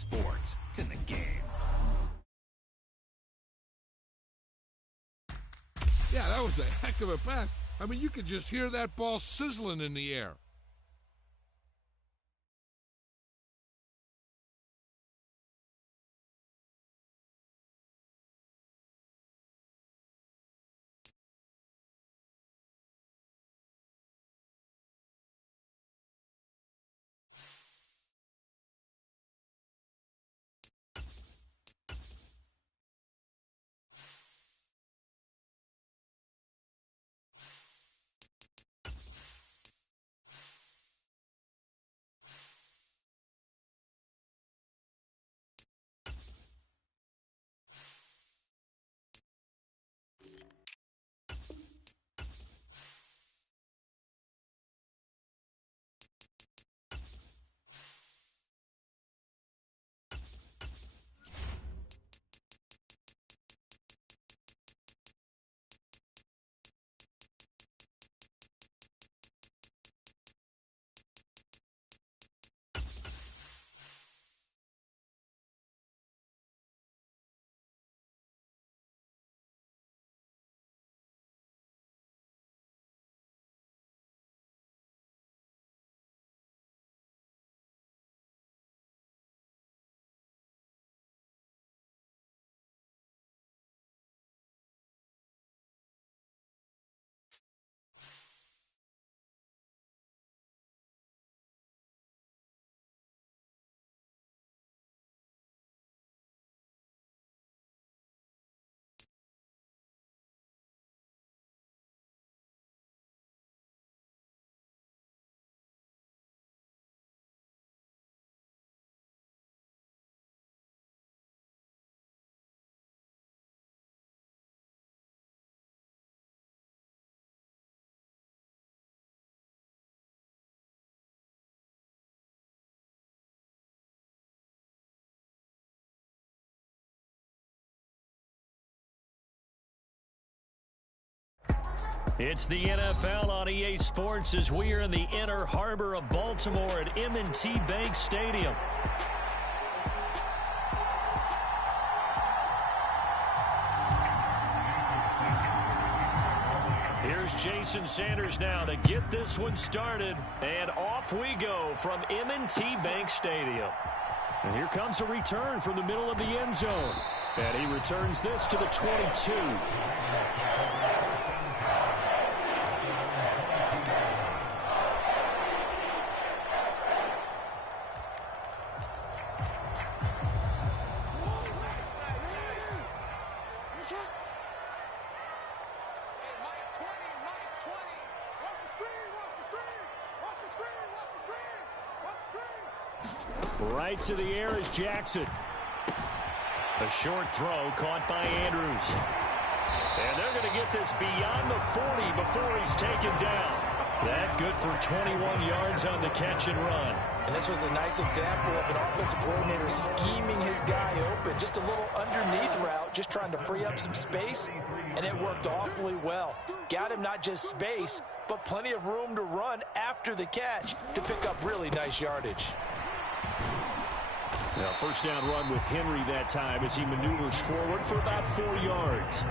Sports. It's in the game. Yeah, that was a heck of a pass. I mean, you could just hear that ball sizzling in the air. It's the NFL on EA Sports as we are in the inner harbor of Baltimore at M&T Bank Stadium. Here's Jason Sanders now to get this one started. And off we go from M&T Bank Stadium. And here comes a return from the middle of the end zone. And he returns this to the 22. Right to the air is Jackson. A short throw caught by Andrews. And they're going to get this beyond the 40 before he's taken down. That good for 21 yards on the catch and run. And this was a nice example of an offensive coordinator scheming his guy open. Just a little underneath route, just trying to free up some space, and it worked awfully well. Got him not just space, but plenty of room to run after the catch to pick up really nice yardage. Now, first down run with Henry that time as he maneuvers forward for about 4 yards.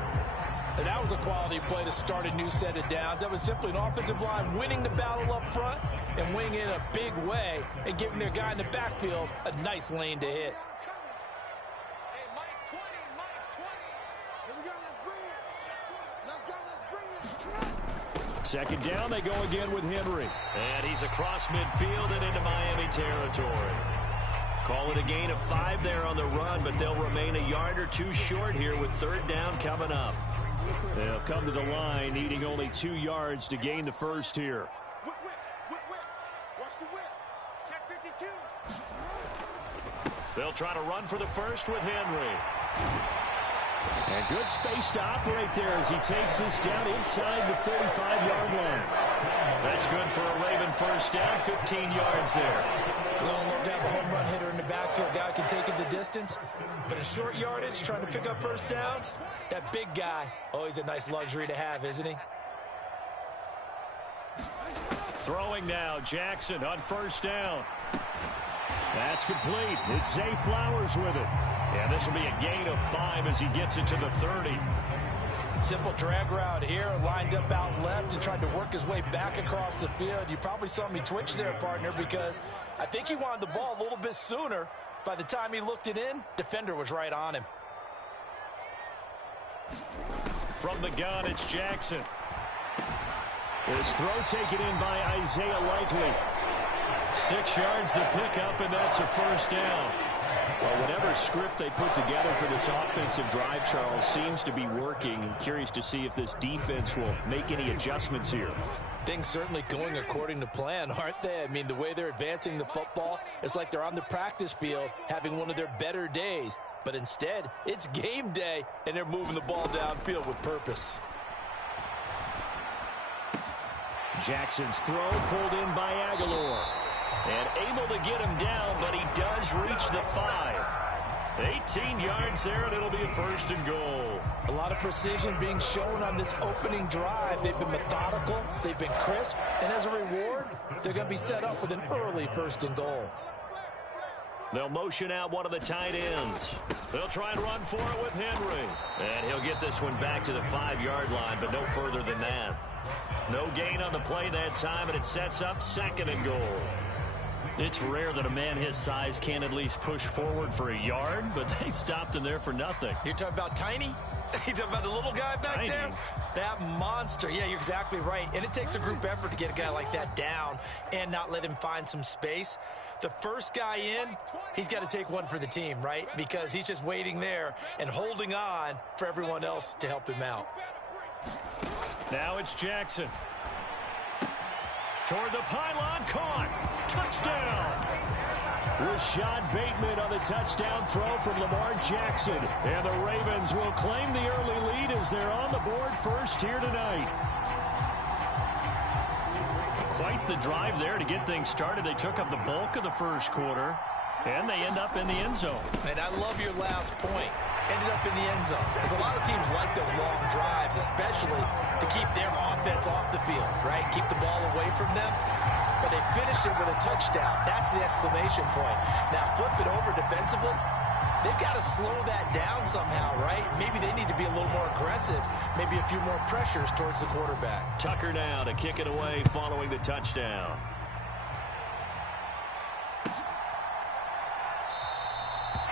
And that was a quality play to start a new set of downs. That was simply an offensive line winning the battle up front and winning it in a big way and giving their guy in the backfield a nice lane to hit. Second down, they go again with Henry. And he's across midfield and into Miami territory. Call it a gain of 5 there on the run, but they'll remain a yard or two short here with third down coming up. They'll come to the line, needing only 2 yards to gain the first here. Whip. Watch the whip. Check 52. They'll try to run for the first with Henry. And good space to operate there as he takes this down inside the 35-yard line. That's good for a Raven first down, 15 yards there. We don't love to have a home run hitter in the backfield. Guy can take it the distance, but a short yardage, trying to pick up first downs, that big guy, always a nice luxury to have, isn't he? Throwing now, Jackson on first down. That's complete. It's Zay Flowers with it. And this will be a gain of 5 as he gets it to the 30. Simple drag route here, lined up out left and tried to work his way back across the field. You probably saw me twitch there, partner, because I think he wanted the ball a little bit sooner. By the time he looked it in, defender was right on him. From the gun, it's Jackson. His throw taken in by Isaiah Likely. 6 yards the pickup, and that's a first down. Well, whatever script they put together for this offensive drive, Charles, seems to be working. I'm curious to see if this defense will make any adjustments here. Things certainly going according to plan, aren't they? I mean, the way they're advancing the football, it's like they're on the practice field having one of their better days. But instead, it's game day, and they're moving the ball downfield with purpose. Jackson's throw pulled in by Aguilar. And able to get him down, but he does reach the 5. 18 yards there, and it'll be a first and goal. A lot of precision being shown on this opening drive. They've been methodical, they've been crisp, and as a reward, they're going to be set up with an early first and goal. They'll motion out one of the tight ends. They'll try and run for it with Henry. And he'll get this one back to the 5-yard line, but no further than that. No gain on the play that time, and it sets up second and goal. It's rare that a man his size can at least push forward for a yard, but they stopped him there for nothing. You're talking about Tiny? You're talking about the little guy back there? That monster. Yeah, you're exactly right. And it takes a group effort to get a guy like that down and not let him find some space. The first guy in, he's got to take one for the team, right? Because he's just waiting there and holding on for everyone else to help him out. Now it's Jackson. Toward the pylon, caught. Touchdown. Rashad Bateman on the touchdown throw from Lamar Jackson. And the Ravens will claim the early lead as they're on the board first here tonight. Quite the drive there to get things started. They took up the bulk of the first quarter, and they end up in the end zone. And I love your last point. Ended up in the end zone. Because a lot of teams like those long drives, especially to keep their offense off the field, right? Keep the ball away from them. But they finished it with a touchdown. That's the exclamation point. Now, flip it over defensively. They've got to slow that down somehow, right? Maybe they need to be a little more aggressive. Maybe a few more pressures towards the quarterback. Tucker now to kick it away following the touchdown.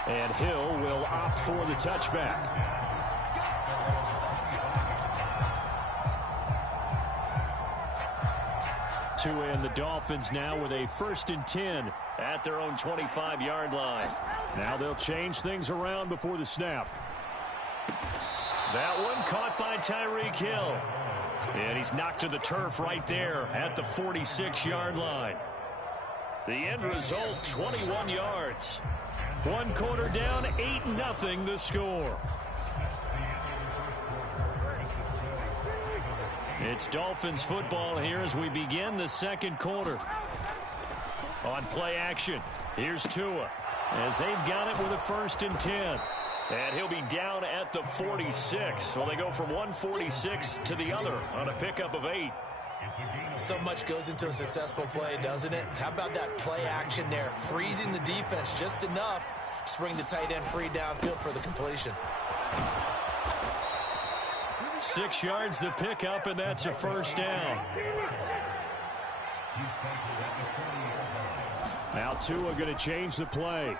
And Hill will opt for the touchback. And the Dolphins now with a 1st and 10 at their own 25-yard line. Now they'll change things around before the snap. That one caught by Tyreek Hill. And he's knocked to the turf right there at the 46-yard line. The end result, 21 yards. 1 quarter down, 8-0 the score. It's Dolphins football here as we begin the second quarter. On play action, here's Tua as they've got it with a 1st and 10. And he'll be down at the 46. So they go from 146 to the other on a pickup of 8. So much goes into a successful play, doesn't it? How about that play action there? Freezing the defense just enough to bring the tight end free downfield for the completion. 6 yards the pickup, and that's a first down. Now Tua going to change the play.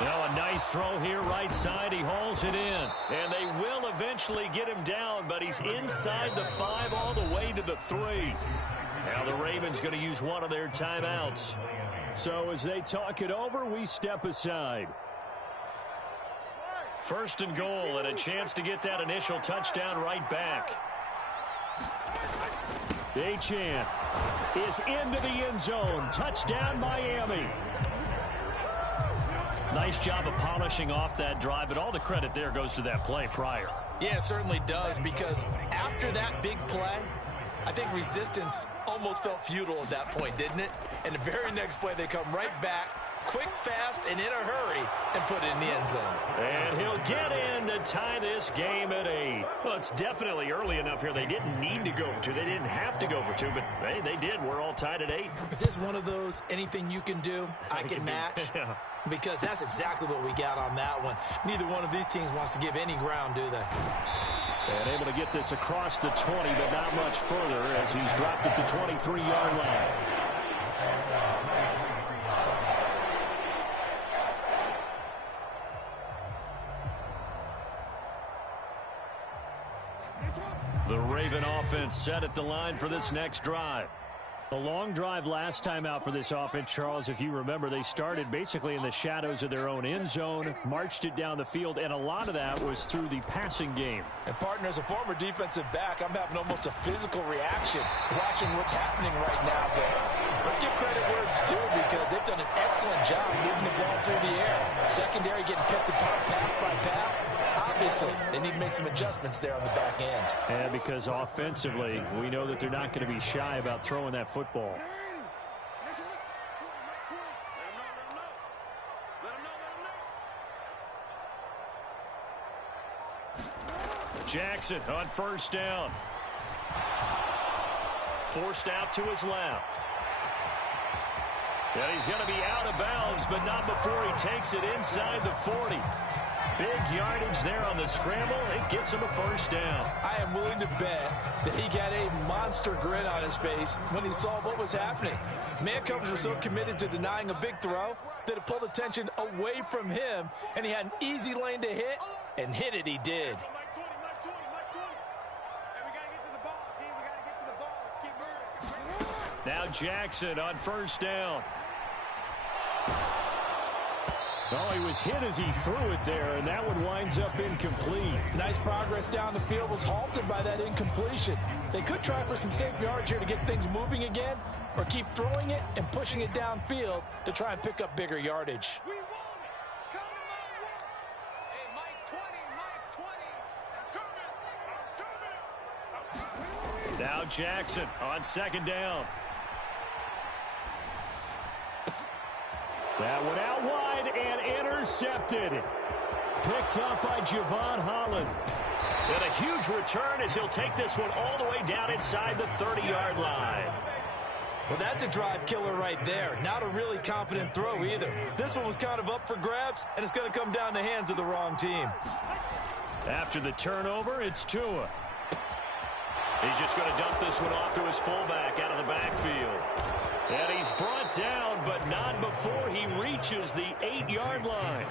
Now a nice throw here right side. He hauls it in. And they will eventually get him down, but he's inside the 5 all the way to the 3. Now the Ravens going to use one of their timeouts. So as they talk it over, we step aside. 1st and goal, and a chance to get that initial touchdown right back. Achane is into the end zone. Touchdown, Miami. Nice job of polishing off that drive, but all the credit there goes to that play prior. Yeah, it certainly does, because after that big play, I think resistance almost felt futile at that point, didn't it? And the very next play, they come right back, quick, fast, and in a hurry and put it in the end zone. And he'll get in to tie this game at 8. Well, it's definitely early enough here. They didn't need to go for 2. They didn't have to go for 2, but hey, they did. We're all tied at 8. Is this one of those anything you can do, I can match? Yeah. Because that's exactly what we got on that one. Neither one of these teams wants to give any ground, do they? And able to get this across the 20, but not much further as he's dropped it to 23-yard line. The Raven offense set at the line for this next drive. A long drive last time out for this offense, Charles. If you remember, they started basically in the shadows of their own end zone, marched it down the field, and a lot of that was through the passing game. And partner, as a former defensive back, I'm having almost a physical reaction watching what's happening right now. But let's give credit where it's due because they've done an excellent job moving the ball through the air. Secondary getting picked apart pass by pass. Obviously, they need to make some adjustments there on the back end. Yeah, because offensively, we know that they're not going to be shy about throwing that football. Jackson on first down. Forced out to his left. And he's going to be out of bounds, but not before he takes it inside the 40. Big yardage there on the scramble. It gets him a first down. I am willing to bet that he got a monster grin on his face when he saw what was happening. Man coverage were so committed to denying a big throw that it pulled attention away from him, and he had an easy lane to hit, and hit it he did. Now Jackson on first down. Oh, he was hit as he threw it there, and that one winds up incomplete. Nice progress down the field was halted by that incompletion. They could try for some safe yards here to get things moving again, or keep throwing it and pushing it downfield to try and pick up bigger yardage. Now Jackson on second down. That one out wide and intercepted. Picked up by Javon Holland. And a huge return as he'll take this one all the way down inside the 30-yard line. Well, that's a drive killer right there. Not a really confident throw either. This one was kind of up for grabs, and it's going to come down the hands of the wrong team. After the turnover, it's Tua. He's just going to dump this one off to his fullback out of the backfield. And he's brought down, but not before he reaches the 8-yard line.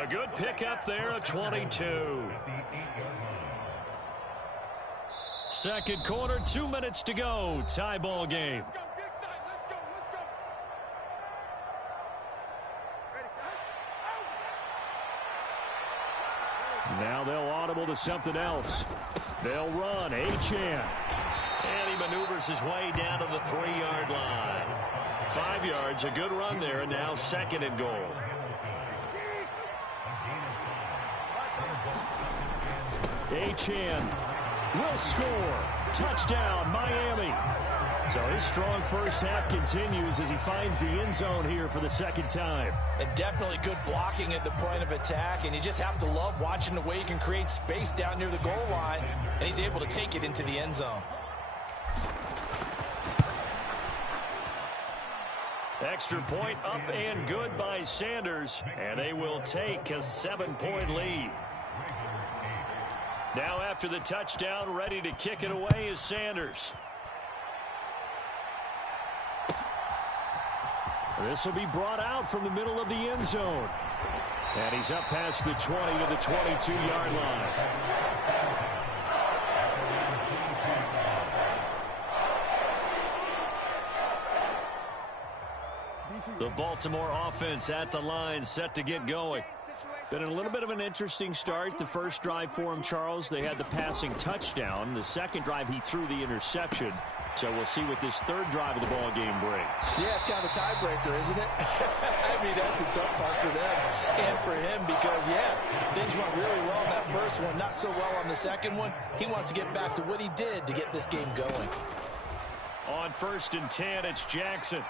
A good pickup there, a 22. Second quarter, 2 minutes to go. Tie ball game. Now they'll audible to something else. They'll run. Achane. And he maneuvers his way down to the 3-yard line. 5 yards, a good run there, and now second and goal. Achane will score. Touchdown, Miami. So his strong first half continues as he finds the end zone here for the second time. And definitely good blocking at the point of attack, and you just have to love watching the way he can create space down near the goal line, and he's able to take it into the end zone. Extra point up and good by Sanders, and they will take a 7-point lead. Now after the touchdown, ready to kick it away is Sanders. This will be brought out from the middle of the end zone. And he's up past the 20 to the 22-yard line. The Baltimore offense at the line, set to get going. Been a little bit of an interesting start. The first drive for him, Charles, they had the passing touchdown. The second drive, he threw the interception. So we'll see what this third drive of the ball game brings. Yeah, it's kind of a tiebreaker, isn't it? I mean, that's a tough part for them and for him because, yeah, things went really well in that first one, not so well on the second one. He wants to get back to what he did to get this game going. On 1st and 10, it's Jackson.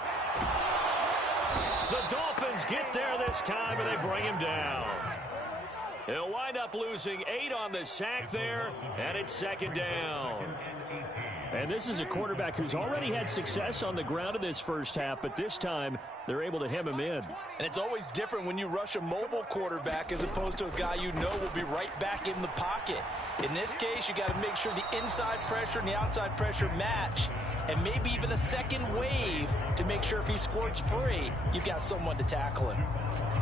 The Dolphins get there this time, and they bring him down. He'll wind up losing 8 on the sack there, and it's 2nd down. And this is a quarterback who's already had success on the ground in this first half, but this time they're able to hem him in. And it's always different when you rush a mobile quarterback as opposed to a guy you know will be right back in the pocket. In this case, you got to make sure the inside pressure and the outside pressure match, and maybe even a second wave to make sure if he squirts free, you've got someone to tackle him.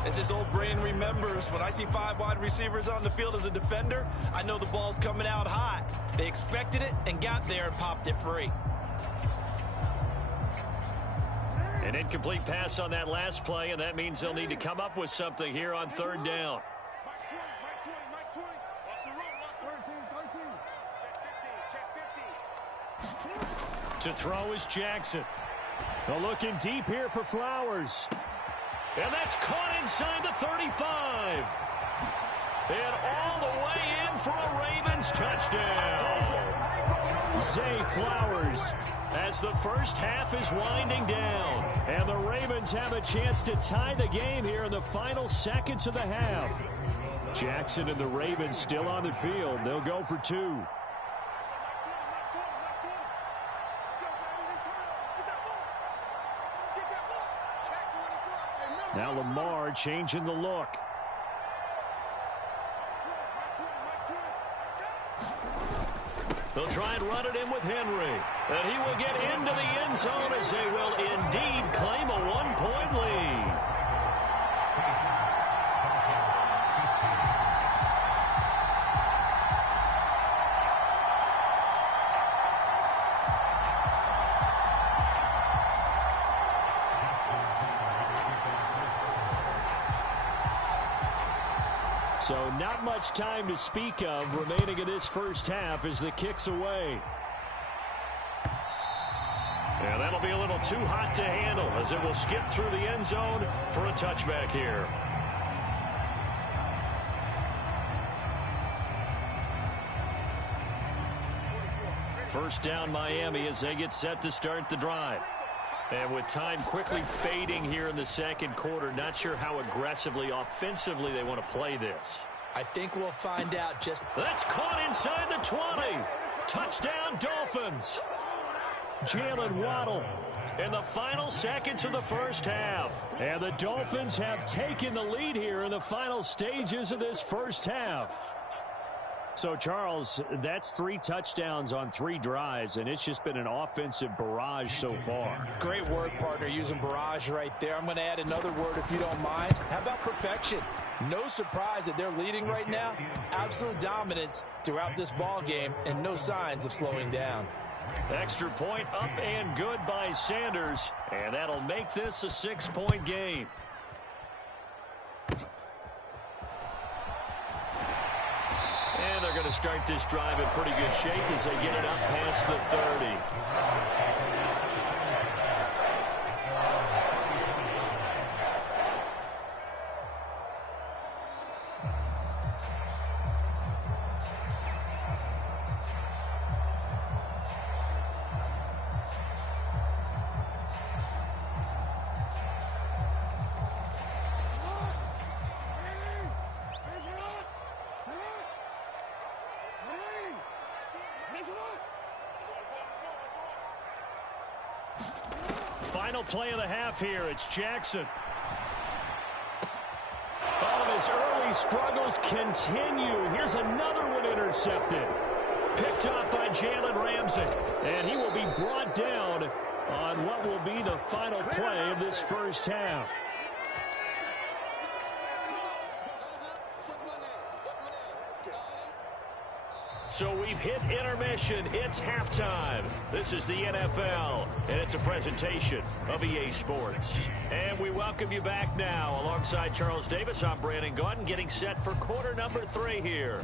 As his old brain remembers, when I see 5 wide receivers on the field as a defender, I know the ball's coming out hot. They expected it and got there and popped it free. An incomplete pass on that last play, and that means they'll need to come up with something here on 3rd down. To throw is Jackson. Well, looking deep here for Flowers. And that's caught inside the 35. And all the way in for a Ravens touchdown. Zay Flowers. As the first half is winding down. And the Ravens have a chance to tie the game here in the final seconds of the half. Jackson and the Ravens still on the field. They'll go for 2. Now Lamar changing the look. They'll try and run it in with Henry. And he will get into the end zone as they will indeed claim a 1-point lead. So not much time to speak of remaining in this first half as the kick's away. Yeah, that'll be a little too hot to handle as it will skip through the end zone for a touchback here. First down Miami as they get set to start the drive. And with time quickly fading here in the second quarter, not sure how aggressively, offensively they want to play this. I think we'll find out just... That's caught inside the 20. Touchdown Dolphins. Jalen Waddle. In the final seconds of the first half. And the Dolphins have taken the lead here in the final stages of this first half. So, Charles, that's 3 touchdowns on 3 drives, and it's just been an offensive barrage so far. Great word, partner, using barrage right there. I'm going to add another word if you don't mind. How about perfection? No surprise that they're leading right now. Absolute dominance throughout this ball game and no signs of slowing down. Extra point up and good by Sanders, and that'll make this a 6-point game. And they're going to start this drive in pretty good shape as they get it up past the 30. Final play of the half here. It's Jackson. Oh, his early struggles continue. Here's another one intercepted. Picked up by Jalen Ramsey. And he will be brought down on what will be the final play of this first half. So we've hit intermission. It's halftime. This is the NFL, and it's a presentation of EA Sports. And we welcome you back now. Alongside Charles Davis, I'm Brandon Gaudin, getting set for quarter number 3 here.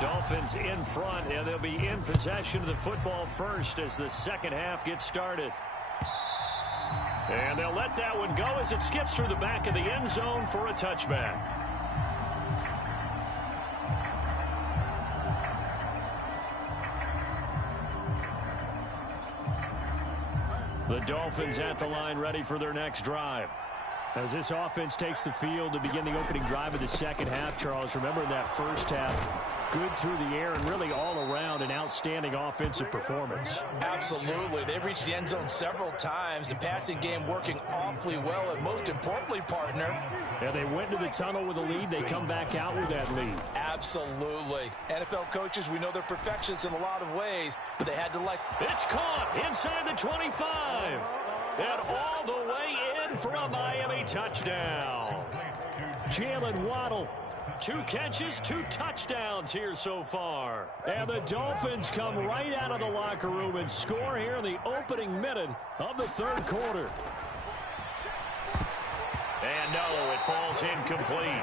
Dolphins in front, and they'll be in possession of the football first as the second half gets started. And they'll let that one go as it skips through the back of the end zone for a touchback. The Dolphins at the line ready for their next drive. As this offense takes the field to begin the opening drive of the second half, Charles, remember in that first half, good through the air and really all around an outstanding offensive performance. Absolutely. They've reached the end zone several times. The passing game working awfully well, and most importantly, partner. Yeah, they went to the tunnel with a lead. They come back out with that lead. Absolutely. NFL coaches, we know they're perfectionists in a lot of ways, but they had to It's caught inside the 25. And all the way in for a Miami touchdown. Jalen Waddle. 2 catches, 2 touchdowns here so far. And the Dolphins come right out of the locker room and score here in the opening minute of the third quarter. And no, it falls incomplete.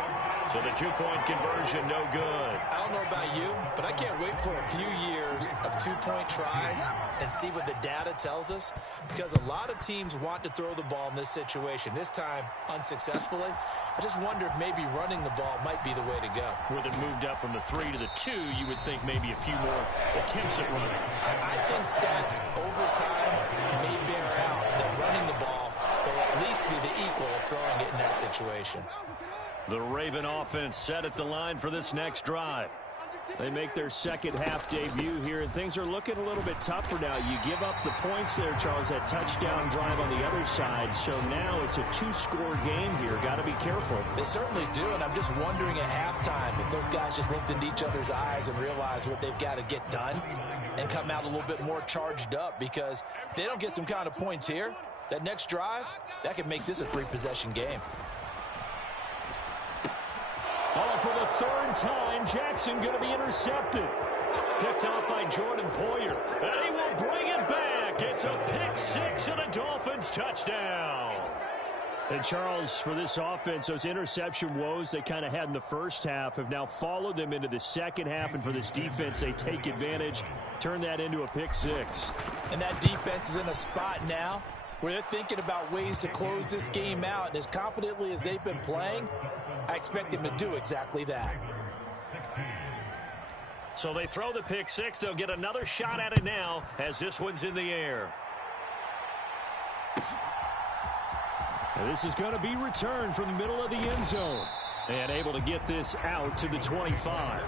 So the 2-point conversion, no good. I don't know about you, but I can't wait for a few years of 2-point tries and see what the data tells us, because a lot of teams want to throw the ball in this situation. This time, unsuccessfully. I just wonder if maybe running the ball might be the way to go. With it moved up from the 3 to the 2, you would think maybe a few more attempts at running. I think stats over time may bear out that running the ball will at least be the equal of throwing it in that situation. The Raven offense set at the line for this next drive. They make their second half debut here, and things are looking a little bit tougher now. You give up the points there, Charles, that touchdown drive on the other side. So now it's a 2-score game here. Got to be careful. They certainly do, and I'm just wondering at halftime if those guys just looked into each other's eyes and realized what they've got to get done and come out a little bit more charged up, because if they don't get some kind of points here, that next drive, that could make this a 3-possession game. Oh, for the 3rd time, Jackson going to be intercepted. Picked out by Jordan Poyer. And he will bring it back. It's a pick-6 and a Dolphins touchdown. And Charles, for this offense, those interception woes they kind of had in the first half have now followed them into the second half. And for this defense, they take advantage, turn that into a pick-6. And that defense is in a spot now where they're thinking about ways to close this game out. And as confidently as they've been playing, I expect them to do exactly that. So they throw the pick-6. They'll get another shot at it now as this one's in the air. And this is going to be returned from the middle of the end zone. And able to get this out to the 25.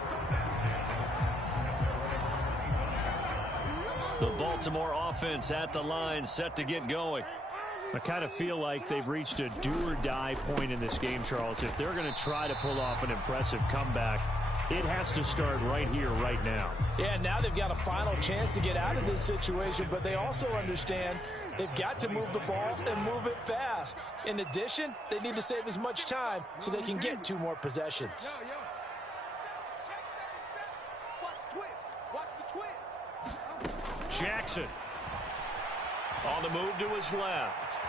The Baltimore offense at the line, set to get going. I kind of feel like they've reached a do-or-die point in this game, Charles. If they're going to try to pull off an impressive comeback, it has to start right here, right now. Yeah, now they've got a final chance to get out of this situation, but they also understand they've got to move the ball and move it fast. In addition, they need to save as much time so they can get 2 more possessions. Jackson on the move to his left.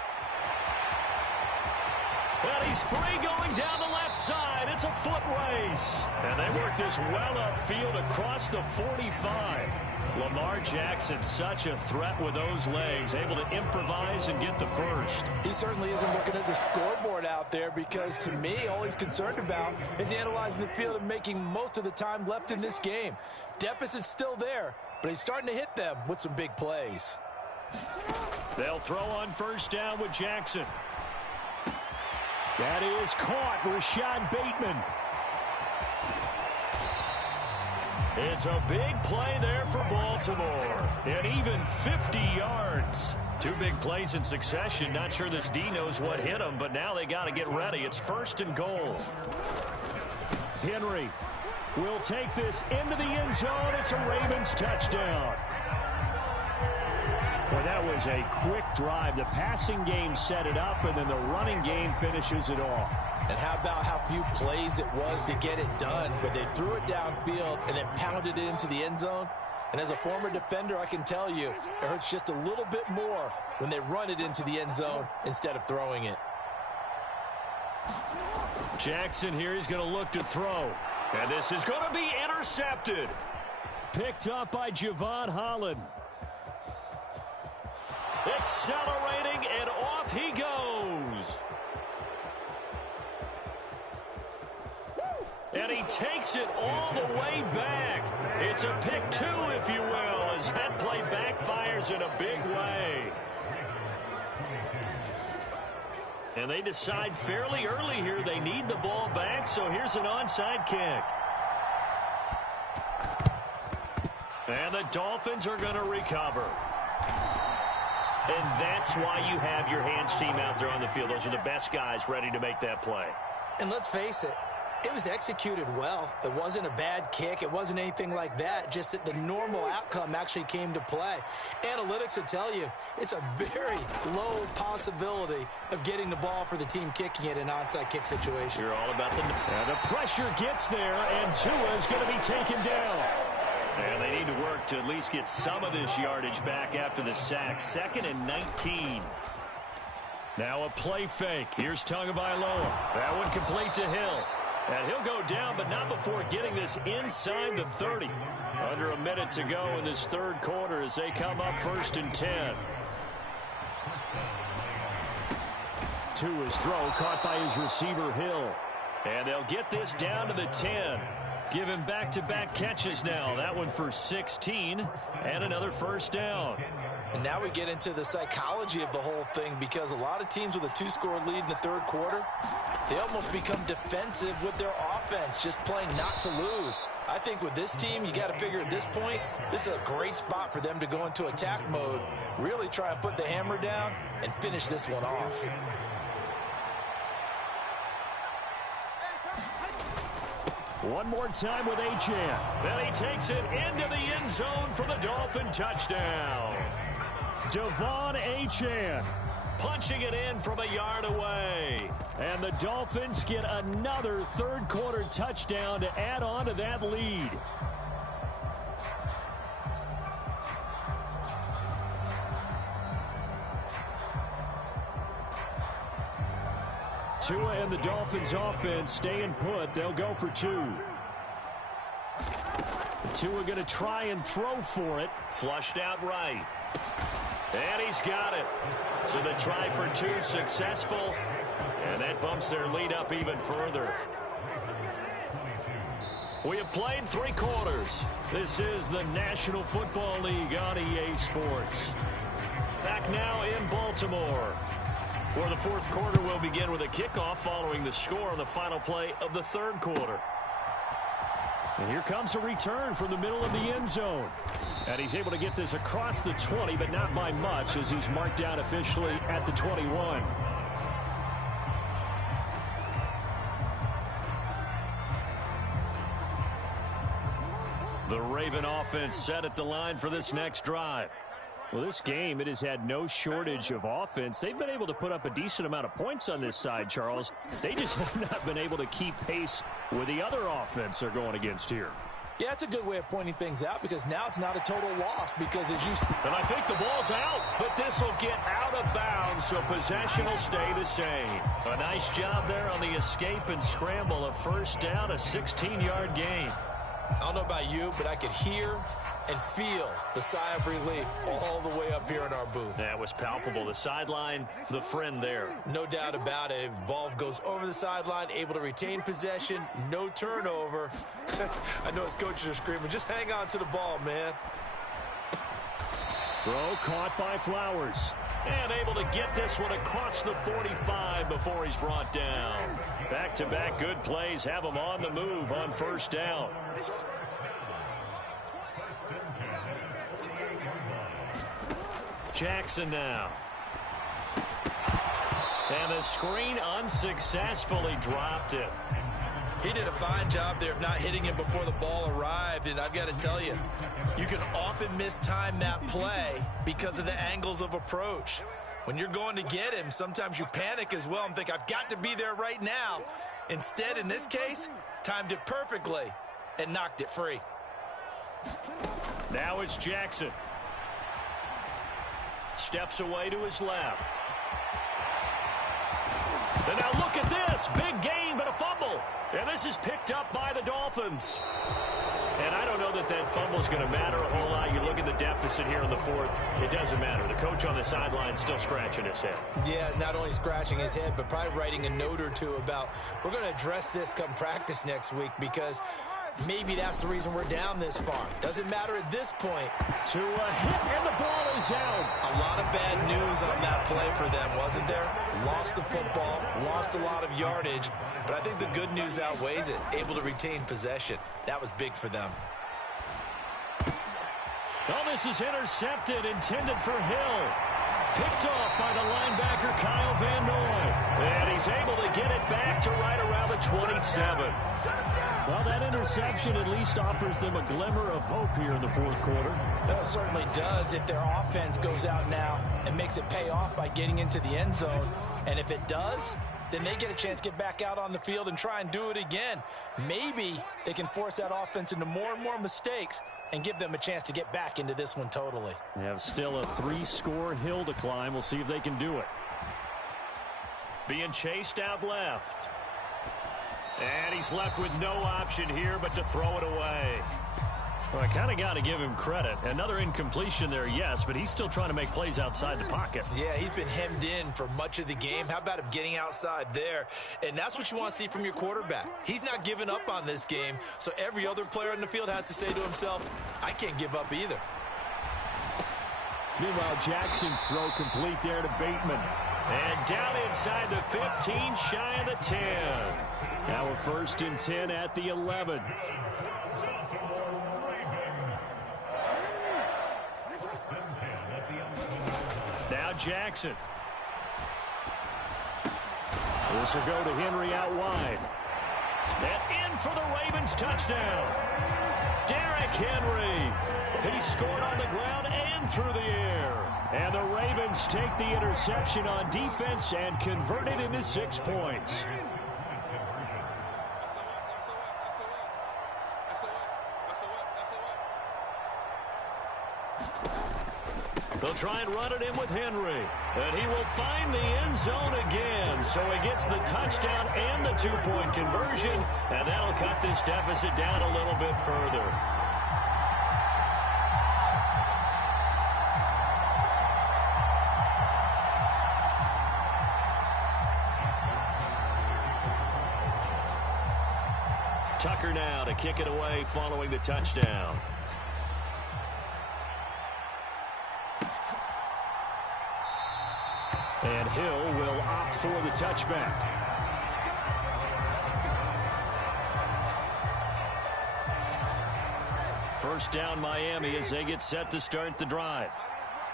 And he's free going down the left side. It's a foot race. And they work this well upfield across the 45. Lamar Jackson, such a threat with those legs, able to improvise and get the first. He certainly isn't looking at the scoreboard out there, because to me, all he's concerned about is analyzing the field and making most of the time left in this game. Deficit's still there, but he's starting to hit them with some big plays. They'll throw on first down with Jackson. That is caught. Rashad Bateman. It's a big play there for Baltimore. And even 50 yards. 2 big plays in succession. Not sure this D knows what hit him, but now they got to get ready. It's 1st and goal. Henry will take this into the end zone. It's a Ravens touchdown. Well, that was a quick drive. The passing game set it up, and then the running game finishes it off. And how about how few plays it was to get it done, but they threw it downfield and then pounded it into the end zone. And as a former defender, I can tell you, it hurts just a little bit more when they run it into the end zone instead of throwing it. Jackson here, he's going to look to throw. And this is going to be intercepted. Picked up by Javon Holland. Accelerating, and off he goes. takes it all the way back. It's a pick 2, if you will, as that play backfires in a big way. And they decide fairly early here they need the ball back, so here's an onside kick. And the Dolphins are going to recover. And that's why you have your hands team out there on the field. Those are the best guys ready to make that play. And let's face it, it was executed well. It wasn't a bad kick. It wasn't anything like that. Just that the normal outcome actually came to play. Analytics will tell you it's a very low possibility of getting the ball for the team kicking it in an onside kick situation. You're all about the... And the pressure gets there, and Tua is going to be taken down. And they need to work to at least get some of this yardage back after the sack. 2nd and 19. Now a play fake. Here's Tagovailoa. That one complete to Hill. And he'll go down, but not before getting this inside the 30. Under a minute to go in this third quarter as they come up 1st and 10. Tua's throw caught by his receiver, Hill. And they'll get this down to the 10. Give him back-to-back catches now. That one for 16 and another first down. And now we get into the psychology of the whole thing, because a lot of teams with a 2-score lead in the third quarter, they almost become defensive with their offense, just playing not to lose. I think with this team, you got to figure at this point, this is a great spot for them to go into attack mode, really try and put the hammer down and finish this one off. One more time with Achane. Then he takes it into the end zone for the Dolphin touchdown. Devon Achane punching it in from a yard away. And the Dolphins get another third quarter touchdown to add on to that lead. Tua and the Dolphins offense staying put. They'll go for 2. Tua going to try and throw for it. Flushed out right. And he's got it. So the try for 2 successful. And that bumps their lead up even further. We have played 3 quarters. This is the National Football League on EA Sports. Back now in Baltimore, where the fourth quarter will begin with a kickoff following the score on the final play of the third quarter. And here comes a return from the middle of the end zone. And he's able to get this across the 20, but not by much, as he's marked down officially at the 21. The Raven offense set at the line for this next drive. Well, this game, it has had no shortage of offense. They've been able to put up a decent amount of points on this side, Charles. They just have not been able to keep pace with the other offense they're going against here. Yeah, it's a good way of pointing things out, because now it's not a total loss, because as you... And I think the ball's out, but this will get out of bounds, so possession will stay the same. A nice job there on the escape and scramble. A first down, a 16-yard gain. I don't know about you, but I could hear and feel the sigh of relief all the way up here in our booth. That was palpable. The sideline, the friend there. No doubt about it. If the ball goes over the sideline, able to retain possession, no turnover. I know his coaches are screaming, just hang on to the ball, man. Throw caught by Flowers. And able to get this one across the 45 before he's brought down. Back-to-back good plays have him on the move on first down. Jackson now. And the screen unsuccessfully dropped it. He did a fine job there of not hitting him before the ball arrived, and I've got to tell you, you can often mistime that play because of the angles of approach. When you're going to get him, sometimes you panic as well and think, I've got to be there right now. Instead, in this case, timed it perfectly and knocked it free. Now it's Jackson. Steps away to his left. And now look at this. Big gain, but a fumble. And this is picked up by the Dolphins. And I don't know that that fumble is going to matter a whole lot. You look at the deficit here in the fourth, it doesn't matter. The coach on the sideline is still scratching his head. Yeah, not only scratching his head, but probably writing a note or two about, we're going to address this come practice next week, because maybe that's the reason we're down this far. Doesn't matter at this point. To a hit, and the ball is out. A lot of bad news on that play for them, wasn't there? Lost the football, lost a lot of yardage, but I think the good news outweighs it. Able to retain possession. That was big for them. Oh, this is intercepted, intended for Hill. Picked off by the linebacker, Kyle Van Noy. And he's able to get it back to right around the 27. Well, that interception at least offers them a glimmer of hope here in the fourth quarter. That certainly does if their offense goes out now and makes it pay off by getting into the end zone. And if it does, then they get a chance to get back out on the field and try and do it again. Maybe they can force that offense into more and more mistakes and give them a chance to get back into this one totally. They have still a 3-score hill to climb. We'll see if they can do it. Being chased out left. And he's left with no option here but to throw it away. Well, I kind of got to give him credit. Another incompletion there, yes, but he's still trying to make plays outside the pocket. Yeah, he's been hemmed in for much of the game. How about him getting outside there? And that's what you want to see from your quarterback. He's not giving up on this game, so every other player on the field has to say to himself, I can't give up either. Meanwhile, Jackson's throw complete there to Bateman. And down inside the 15, shy of the 10. Now a 1st and 10 at the 11. Now Jackson. This will go to Henry out wide. And in for the Ravens touchdown. Derrick Henry. He scored on the ground and through the air. And the Ravens take the interception on defense and convert it into 6 points. They'll try and run it in with Henry. And he will find the end zone again. So he gets the touchdown and the 2-point conversion. And that'll cut this deficit down a little bit further. Tucker now to kick it away following the touchdown. And Hill will opt for the touchback. First down Miami as they get set to start the drive.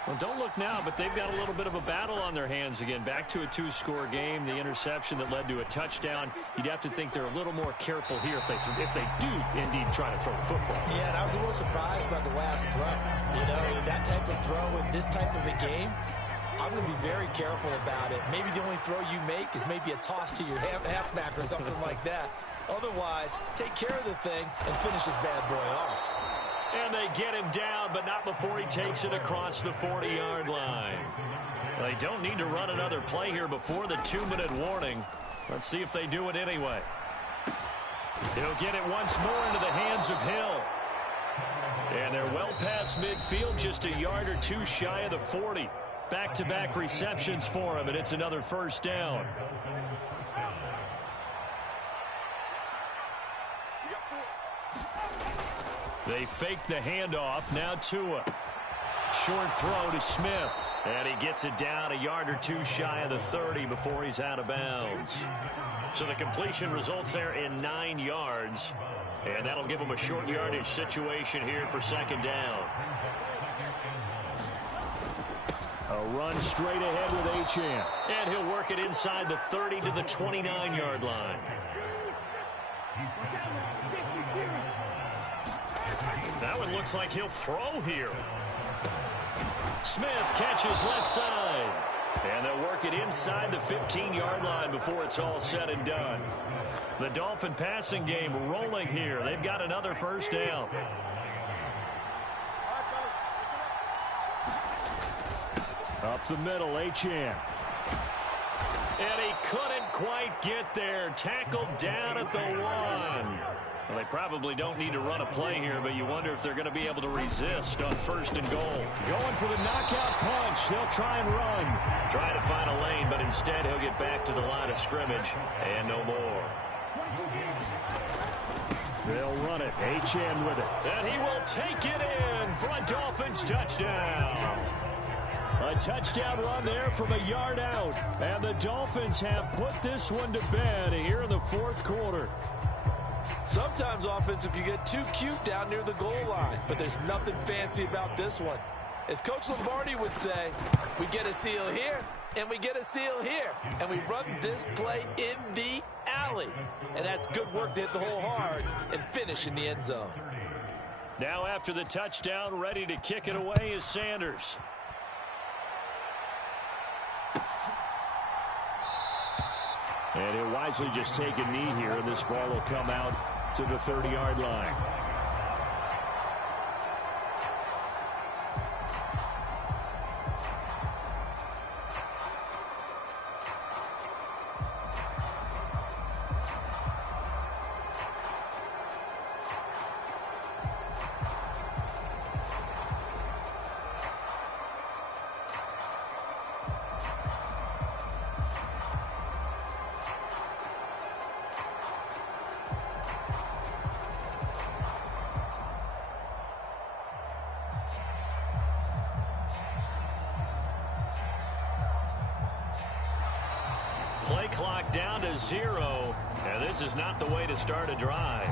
Well, don't look now, but they've got a little bit of a battle on their hands again. Back to a 2-score game. The interception that led to a touchdown. You'd have to think they're a little more careful here if they do indeed try to throw the football. Yeah, and I was a little surprised by the last throw. You know, that type of throw in this type of a game, I'm going to be very careful about it. Maybe the only throw you make is maybe a toss to your halfback or something like that. Otherwise, take care of the thing and finish this bad boy off. And they get him down, but not before he takes it across the 40-yard line. They don't need to run another play here before the 2-minute warning. Let's see if they do it anyway. He'll get it once more into the hands of Hill. And they're well past midfield, just a yard or two shy of the 40. Back-to-back receptions for him, and it's another first down. They fake the handoff. Now Tua. Short throw to Smith. And he gets it down a yard or two shy of the 30 before he's out of bounds. So the completion results there in 9 yards. And that'll give him a short yardage situation here for second down. A run straight ahead with Achane. And he'll work it inside the 30 to the 29-yard line. That one looks like he'll throw here. Smith catches left side. And they'll work it inside the 15-yard line before it's all said and done. The Dolphin passing game rolling here. They've got another first down. Up the middle, Achane. And he couldn't quite get there. Tackled down at the 1. Well, they probably don't need to run a play here, but you wonder if they're going to be able to resist on 1st and goal. Going for the knockout punch. They'll try and run. Trying to find a lane, but instead he'll get back to the line of scrimmage and no more. They'll run it. HN with it. And he will take it in for a Dolphins touchdown. A touchdown run there from a yard out. And the Dolphins have put this one to bed here in the 4th quarter. Sometimes offensive can get too cute down near the goal line, but there's nothing fancy about this one. As Coach Lombardi would say, we get a seal here, and we get a seal here, and we run this play in the alley. And that's good work to hit the hole hard and finish in the end zone. Now after the touchdown, ready to kick it away is Sanders. And he'll wisely just take a knee here, and this ball will come out to the 30-yard line. Play clock down to 0. And this is not the way to start a drive.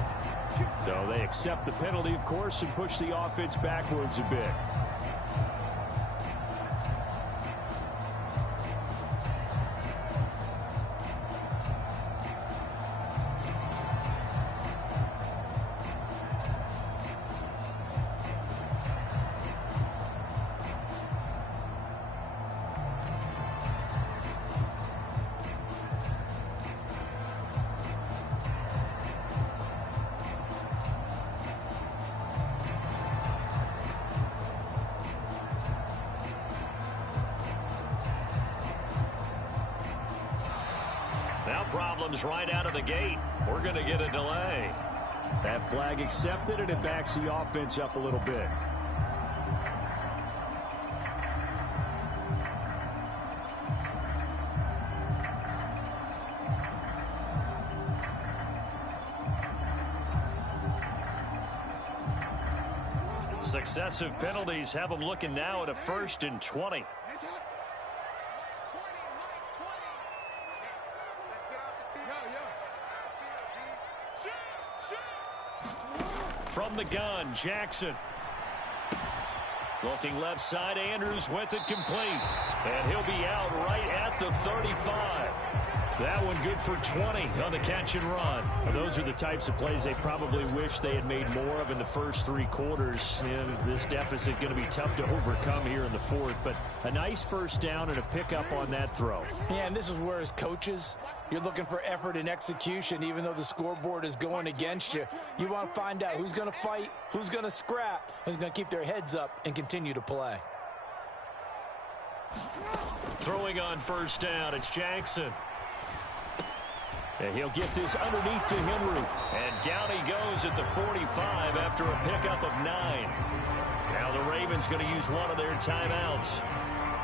So they accept the penalty, of course, and push the offense backwards a bit. Now problems right out of the gate. We're going to get a delay. That flag accepted, and it backs the offense up a little bit. Successive penalties have them looking now at a 1st and 20. From the gun, Jackson. Looking left side, Andrews with it complete. And he'll be out right at the 35. That one good for 20 on the catch and run. Those are the types of plays they probably wish they had made more of in the first 3 quarters. And this deficit going to be tough to overcome here in the 4th. But a nice first down and a pickup on that throw. Yeah, and this is where as coaches, you're looking for effort and execution, even though the scoreboard is going against you. You want to find out who's going to fight, who's going to scrap, who's going to keep their heads up and continue to play. Throwing on first down, it's Jackson. And he'll get this underneath to Henry. And down he goes at the 45 after a pickup of 9. Now the Ravens going to use one of their timeouts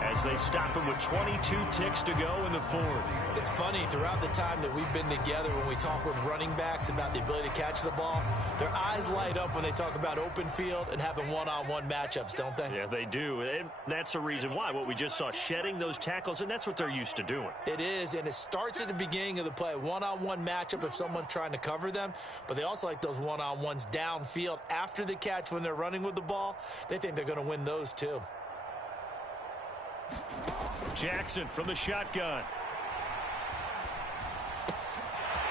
as they stop him with 22 ticks to go in the 4th. It's funny, throughout the time that we've been together, when we talk with running backs about the ability to catch the ball, their eyes light up when they talk about open field and having one-on-one matchups, don't they? Yeah, they do. And that's the reason why. What we just saw, shedding those tackles, and that's what they're used to doing. It is, and it starts at the beginning of the play. One-on-one matchup if someone's trying to cover them, but they also like those one-on-ones downfield after the catch when they're running with the ball. They think they're going to win those too. Jackson from the shotgun.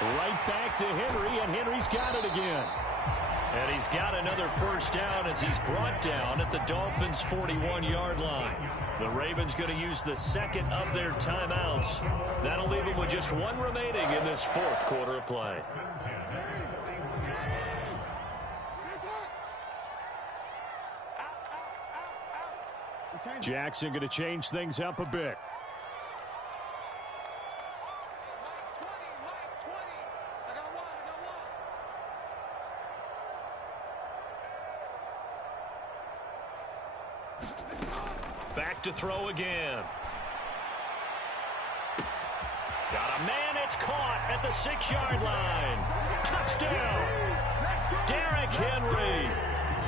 Right back to Henry, and Henry's got it again. And he's got another first down as he's brought down at the Dolphins' 41-yard line. The Ravens going to use the second of their timeouts. That'll leave them with just one remaining in this 4th quarter of play. Jackson going to change things up a bit. to throw again. Got a man, it's caught at the 6-yard line. Touchdown. Derrick Henry,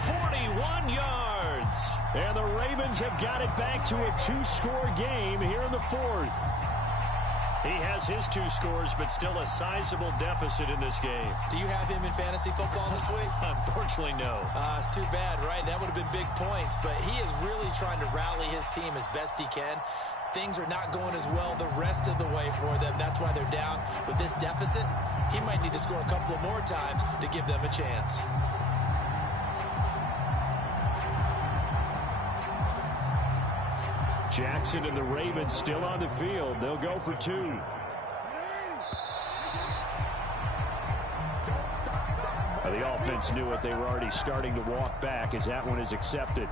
41 yards. And the Ravens have got it back to a 2-score game here in the 4th. He has his 2 scores, but still a sizable deficit in this game. Do you have him in fantasy football this week? Unfortunately, no. It's too bad, right? That would have been big points, but he is really trying to rally his team as best he can. Things are not going as well the rest of the way for them. That's why they're down with this deficit. He might need to score a couple of more times to give them a chance. Jackson and the Ravens still on the field. They'll go for 2. The offense knew it. They were already starting to walk back as that one is accepted.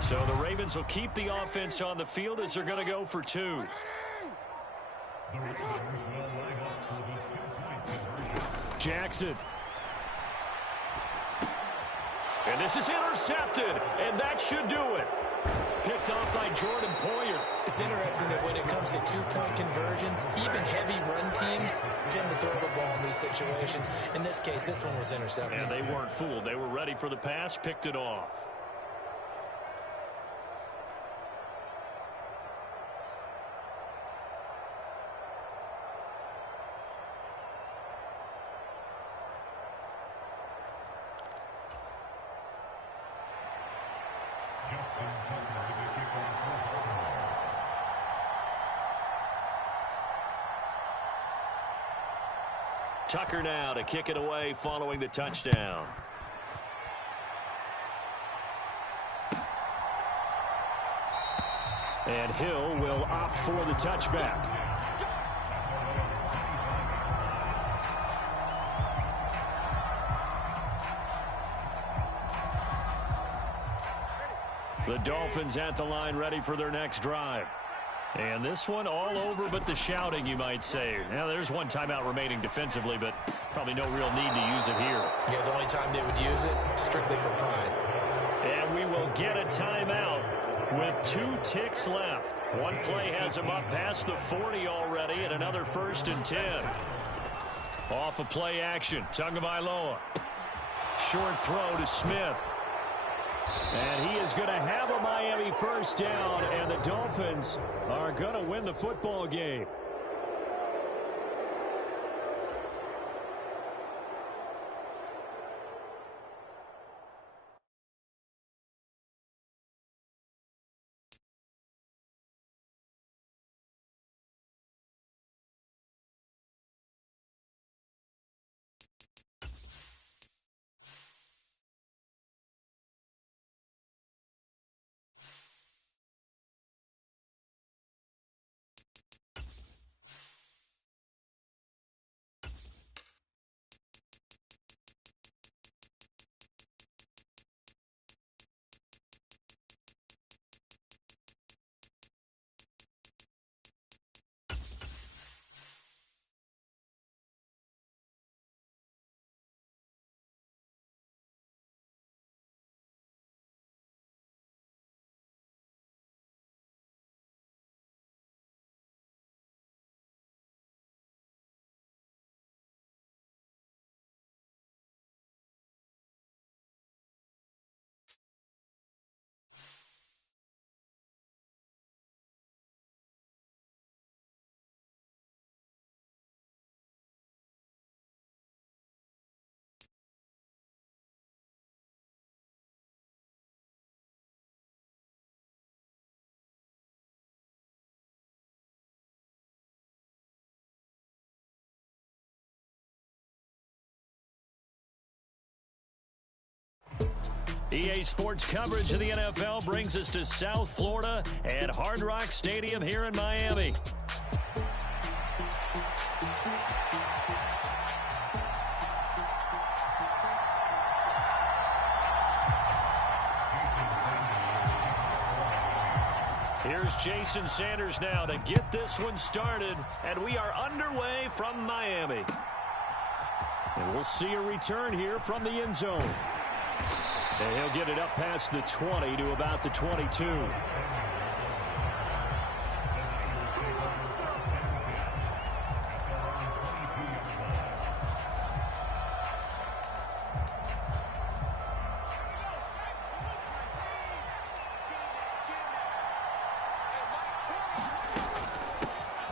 So the Ravens will keep the offense on the field as they're going to go for 2. Jackson. And this is intercepted, and that should do it. Picked off by Jordan Poyer. It's interesting that when it comes to 2-point conversions, even heavy run teams tend to throw the ball in these situations. In this case, this one was intercepted. And they weren't fooled. They were ready for the pass, picked it off. Tucker now to kick it away following the touchdown. And Hill will opt for the touchback. The Dolphins at the line ready for their next drive. And this one all over but the shouting, you might say. Now, there's one timeout remaining defensively, but probably no real need to use it here. Yeah, the only time they would use it, strictly for pride. And we will get a timeout with 2 ticks left. One play has him up past the 40 already, and another 1st and 10. Off of play action, Tagovailoa. Short throw to Smith. And he is going to have a Miami first down, and the Dolphins are going to win the football game. EA Sports coverage of the NFL brings us to South Florida at Hard Rock Stadium here in Miami. Here's Jason Sanders now to get this one started, and we are underway from Miami. And we'll see a return here from the end zone. And he'll get it up past the 20 to about the 22.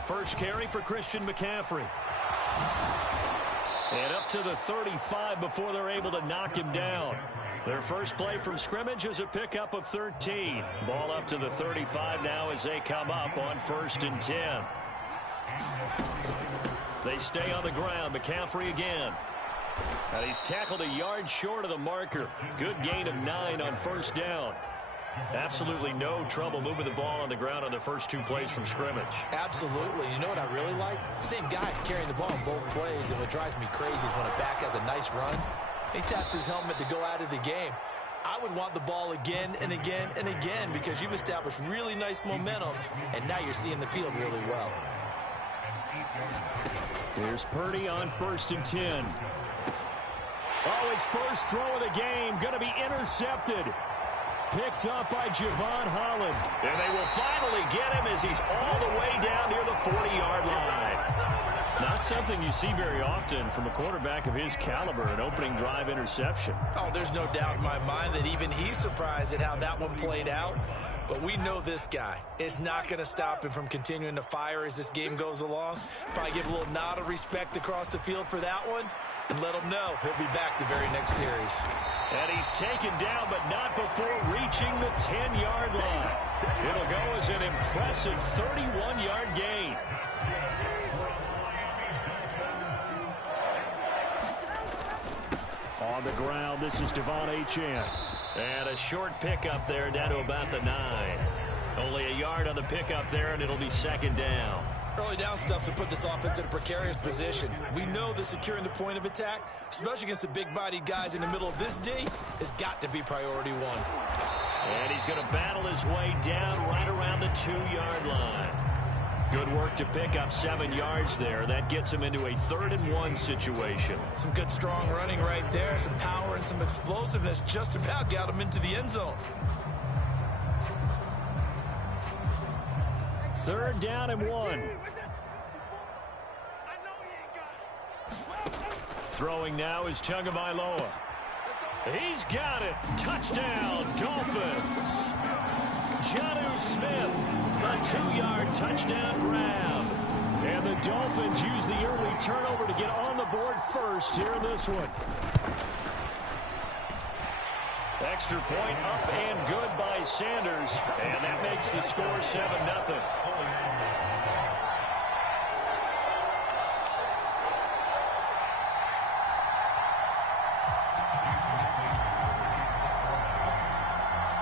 First carry for Christian McCaffrey. And up to the 35 before they're able to knock him down. Their first play from scrimmage is a pickup of 13. Ball up to the 35 now as they come up on 1st and 10. They stay on the ground. McCaffrey again. And he's tackled a yard short of the marker. Good gain of 9 on 1st down. Absolutely no trouble moving the ball on the ground on the first 2 plays from scrimmage. Absolutely. You know what I really like? Same guy carrying the ball in both plays, and what drives me crazy is when a back has a nice run, he taps his helmet to go out of the game. I would want the ball again and again and again because you've established really nice momentum, and now you're seeing the field really well. Here's Purdy on 1st and 10. Oh, his first throw of the game going to be intercepted. Picked up by Javon Holland. And they will finally get him as he's all the way down near the 40-yard line. Not something you see very often from a quarterback of his caliber, an opening drive interception. Oh, there's no doubt in my mind that even he's surprised at how that one played out. But we know this guy is not going to stop him from continuing to fire as this game goes along. Probably give a little nod of respect across the field for that one and let him know he'll be back the very next series. And he's taken down, but not before reaching the 10-yard line. It'll go as an impressive 31-yard gain. On the ground, this is Devon Achane. And a short pickup there down to about the 9. Only a yard on the pickup there, and it'll be 2nd down. Early down stuff to put this offense in a precarious position. We know that securing the point of attack, especially against the big-bodied guys in the middle of this D, has got to be priority 1. And he's going to battle his way down right around the 2-yard line. Good work to pick up 7 yards there. That gets him into a 3rd and 1 situation. Some good, strong running right there. Some power and some explosiveness just about got him into the end zone. 3rd down and 1. Throwing now is Tagovailoa. He's got it. Touchdown, Dolphins. Jonnu Smith, a 2-yard touchdown grab. And the Dolphins use the early turnover to get on the board first here in this one. Extra point up and good by Sanders. And that makes the score 7-0.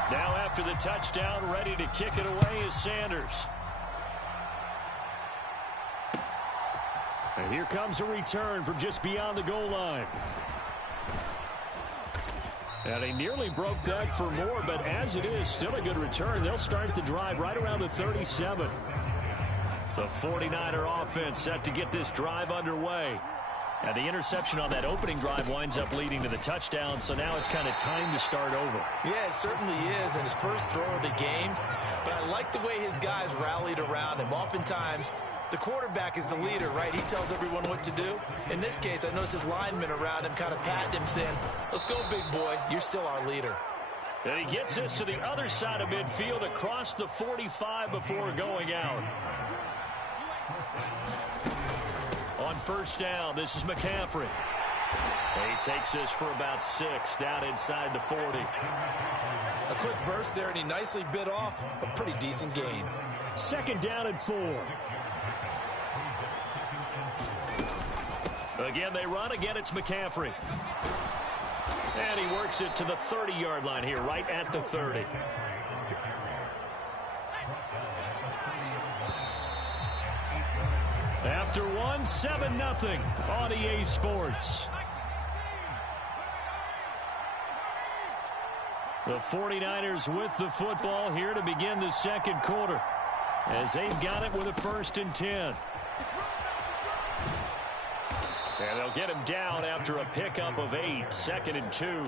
Now after the touchdown, ready to kick it away is Sanders. And here comes a return from just beyond the goal line. And he nearly broke that for more, but as it is, still a good return. They'll start the drive right around the 37. The 49er offense set to get this drive underway. And the interception on that opening drive winds up leading to the touchdown, so now it's kind of time to start over. Yeah, it certainly is, and his first throw of the game. But I like the way his guys rallied around him. Oftentimes, the quarterback is the leader, right? He tells everyone what to do. In this case, I noticed his linemen around him kind of patting him, saying, let's go, big boy. You're still our leader. And he gets this to the other side of midfield across the 45 before going out. On 1st down, this is McCaffrey. And he takes this for about 6 down inside the 40. A quick burst there, and he nicely bit off a pretty decent gain. 2nd down and 4. Again, they run. Again, it's McCaffrey. And he works it to the 30-yard line here, right at the 30. After one, 7-0 on EA Sports. The 49ers with the football here to begin the second quarter, as they've got it with a 1st and 10. And they'll get him down after a pickup of 8, 2nd and 2.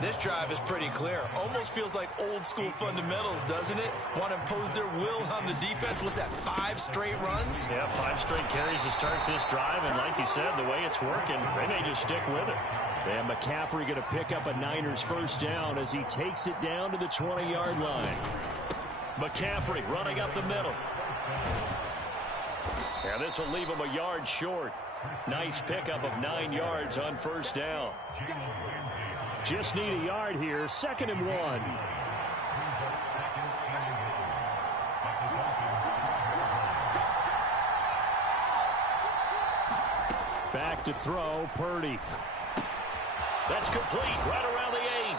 This drive is pretty clear. Almost feels like old school fundamentals, doesn't it? Want to impose their will on the defense. What's that, 5 straight runs? Yeah, 5 straight carries to start this drive. And like you said, the way it's working, they may just stick with it. And McCaffrey going to pick up a Niners 1st down as he takes it down to the 20-yard line. McCaffrey running up the middle. And this will leave him a yard short. Nice pickup of 9 yards on 1st down. Just need a yard here. 2nd and 1. Back to throw, Purdy. That's complete right around the 8.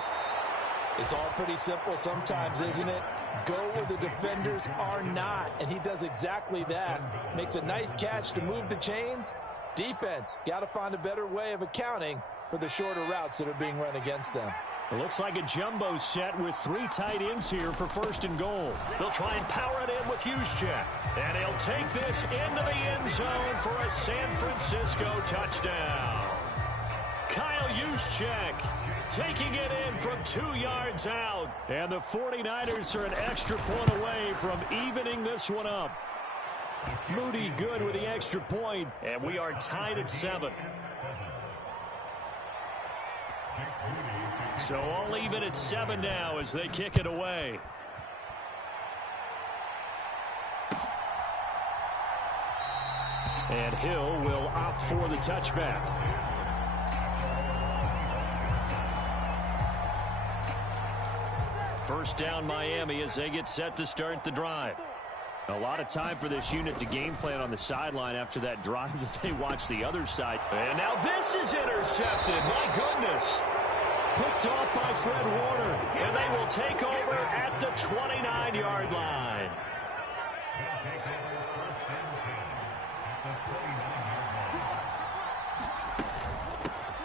It's all pretty simple sometimes, isn't it? Go where the defenders are not, and he does exactly that. Makes a nice catch to move the chains. Defense, got to find a better way of accounting for the shorter routes that are being run against them. It looks like a jumbo set with 3 tight ends here for 1st and goal. They'll try and power it in with Juszczyk. And he'll take this into the end zone for a San Francisco touchdown. Kyle Juszczyk taking it in from 2 yards out. And the 49ers are an extra point away from evening this one up. Moody good with the extra point. And we are tied at 7. So all even at 7 now as they kick it away. And Hill will opt for the touchback. First down Miami as they get set to start the drive. A lot of time for this unit to game plan on the sideline after that drive that they watch the other side. And now this is intercepted. My goodness. Picked off by Fred Warner. And they will take over at the 29-yard line.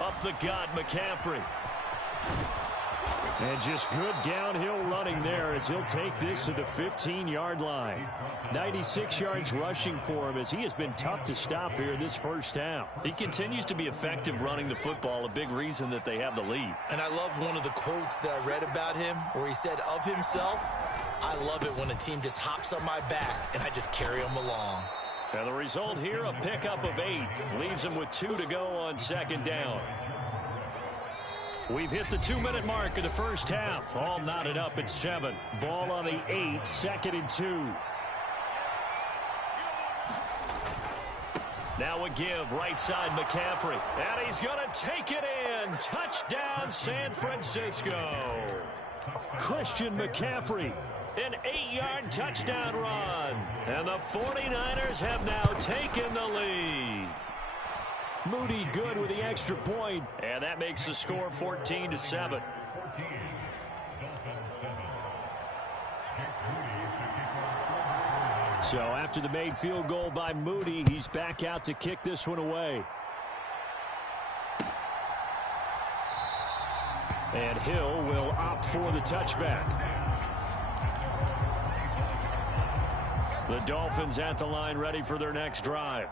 Up the gut, McCaffrey. And just good downhill running there as he'll take this to the 15-yard line. 96 yards rushing for him as he has been tough to stop here in this 1st half. He continues to be effective running the football, a big reason that they have the lead. And I love one of the quotes that I read about him where he said of himself, I love it when a team just hops on my back and I just carry them along. And the result here, a pickup of 8. Leaves him with 2 to go on 2nd down. We've hit the 2-minute mark of the 1st half. All knotted up at 7. Ball on the 8, 2nd and 2. Now a give, right side McCaffrey. And he's going to take it in. Touchdown, San Francisco. Christian McCaffrey. An 8-yard touchdown run. And the 49ers have now taken the lead. Moody good with the extra point. And that makes the score 14-7. So after the made field goal by Moody, he's back out to kick this one away. And Hill will opt for the touchback. The Dolphins at the line ready for their next drive.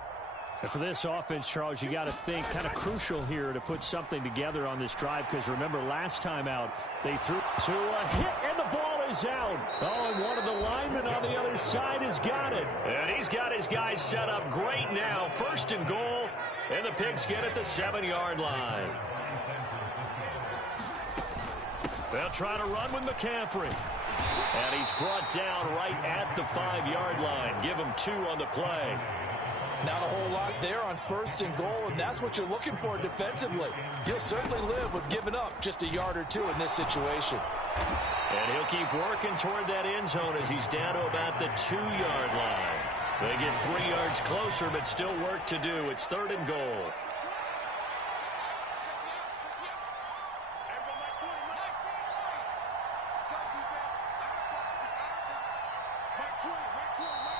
And for this offense, Charles, you got to think kind of crucial here to put something together on this drive because remember last time out they threw to a hit and the ball is out. Oh, and one of the linemen on the other side has got it. And he's got his guys set up great now. 1st and goal, and the Pigs get at the 7-yard line. They'll try to run with McCaffrey. And he's brought down right at the 5-yard line. Give him 2 on the play. Not a whole lot there on 1st and goal, and that's what you're looking for defensively. You'll certainly live with giving up just a yard or 2 in this situation. And he'll keep working toward that end zone as he's down to about the 2-yard line. They get 3 yards closer, but still work to do. It's 3rd and goal.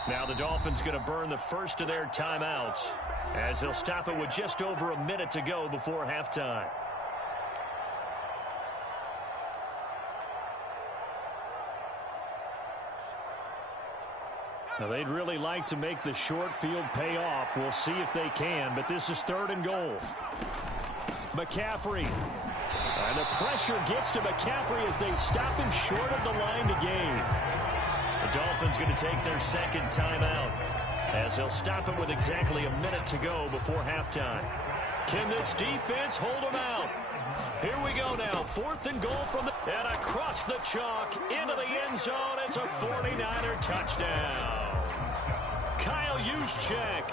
Now the Dolphins going to burn the first of their timeouts as they'll stop it with just over a minute to go before halftime. Now they'd really like to make the short field pay off. We'll see if they can, but this is 3rd and goal. McCaffrey. And the pressure gets to McCaffrey as they stop him short of the line to gain. The Dolphins going to take their second timeout as they'll stop it with exactly a minute to go before halftime. Can this defense hold them out? Here we go now. 4th and goal from the... And across the chalk into the end zone. It's a 49er touchdown. Kyle Juszczyk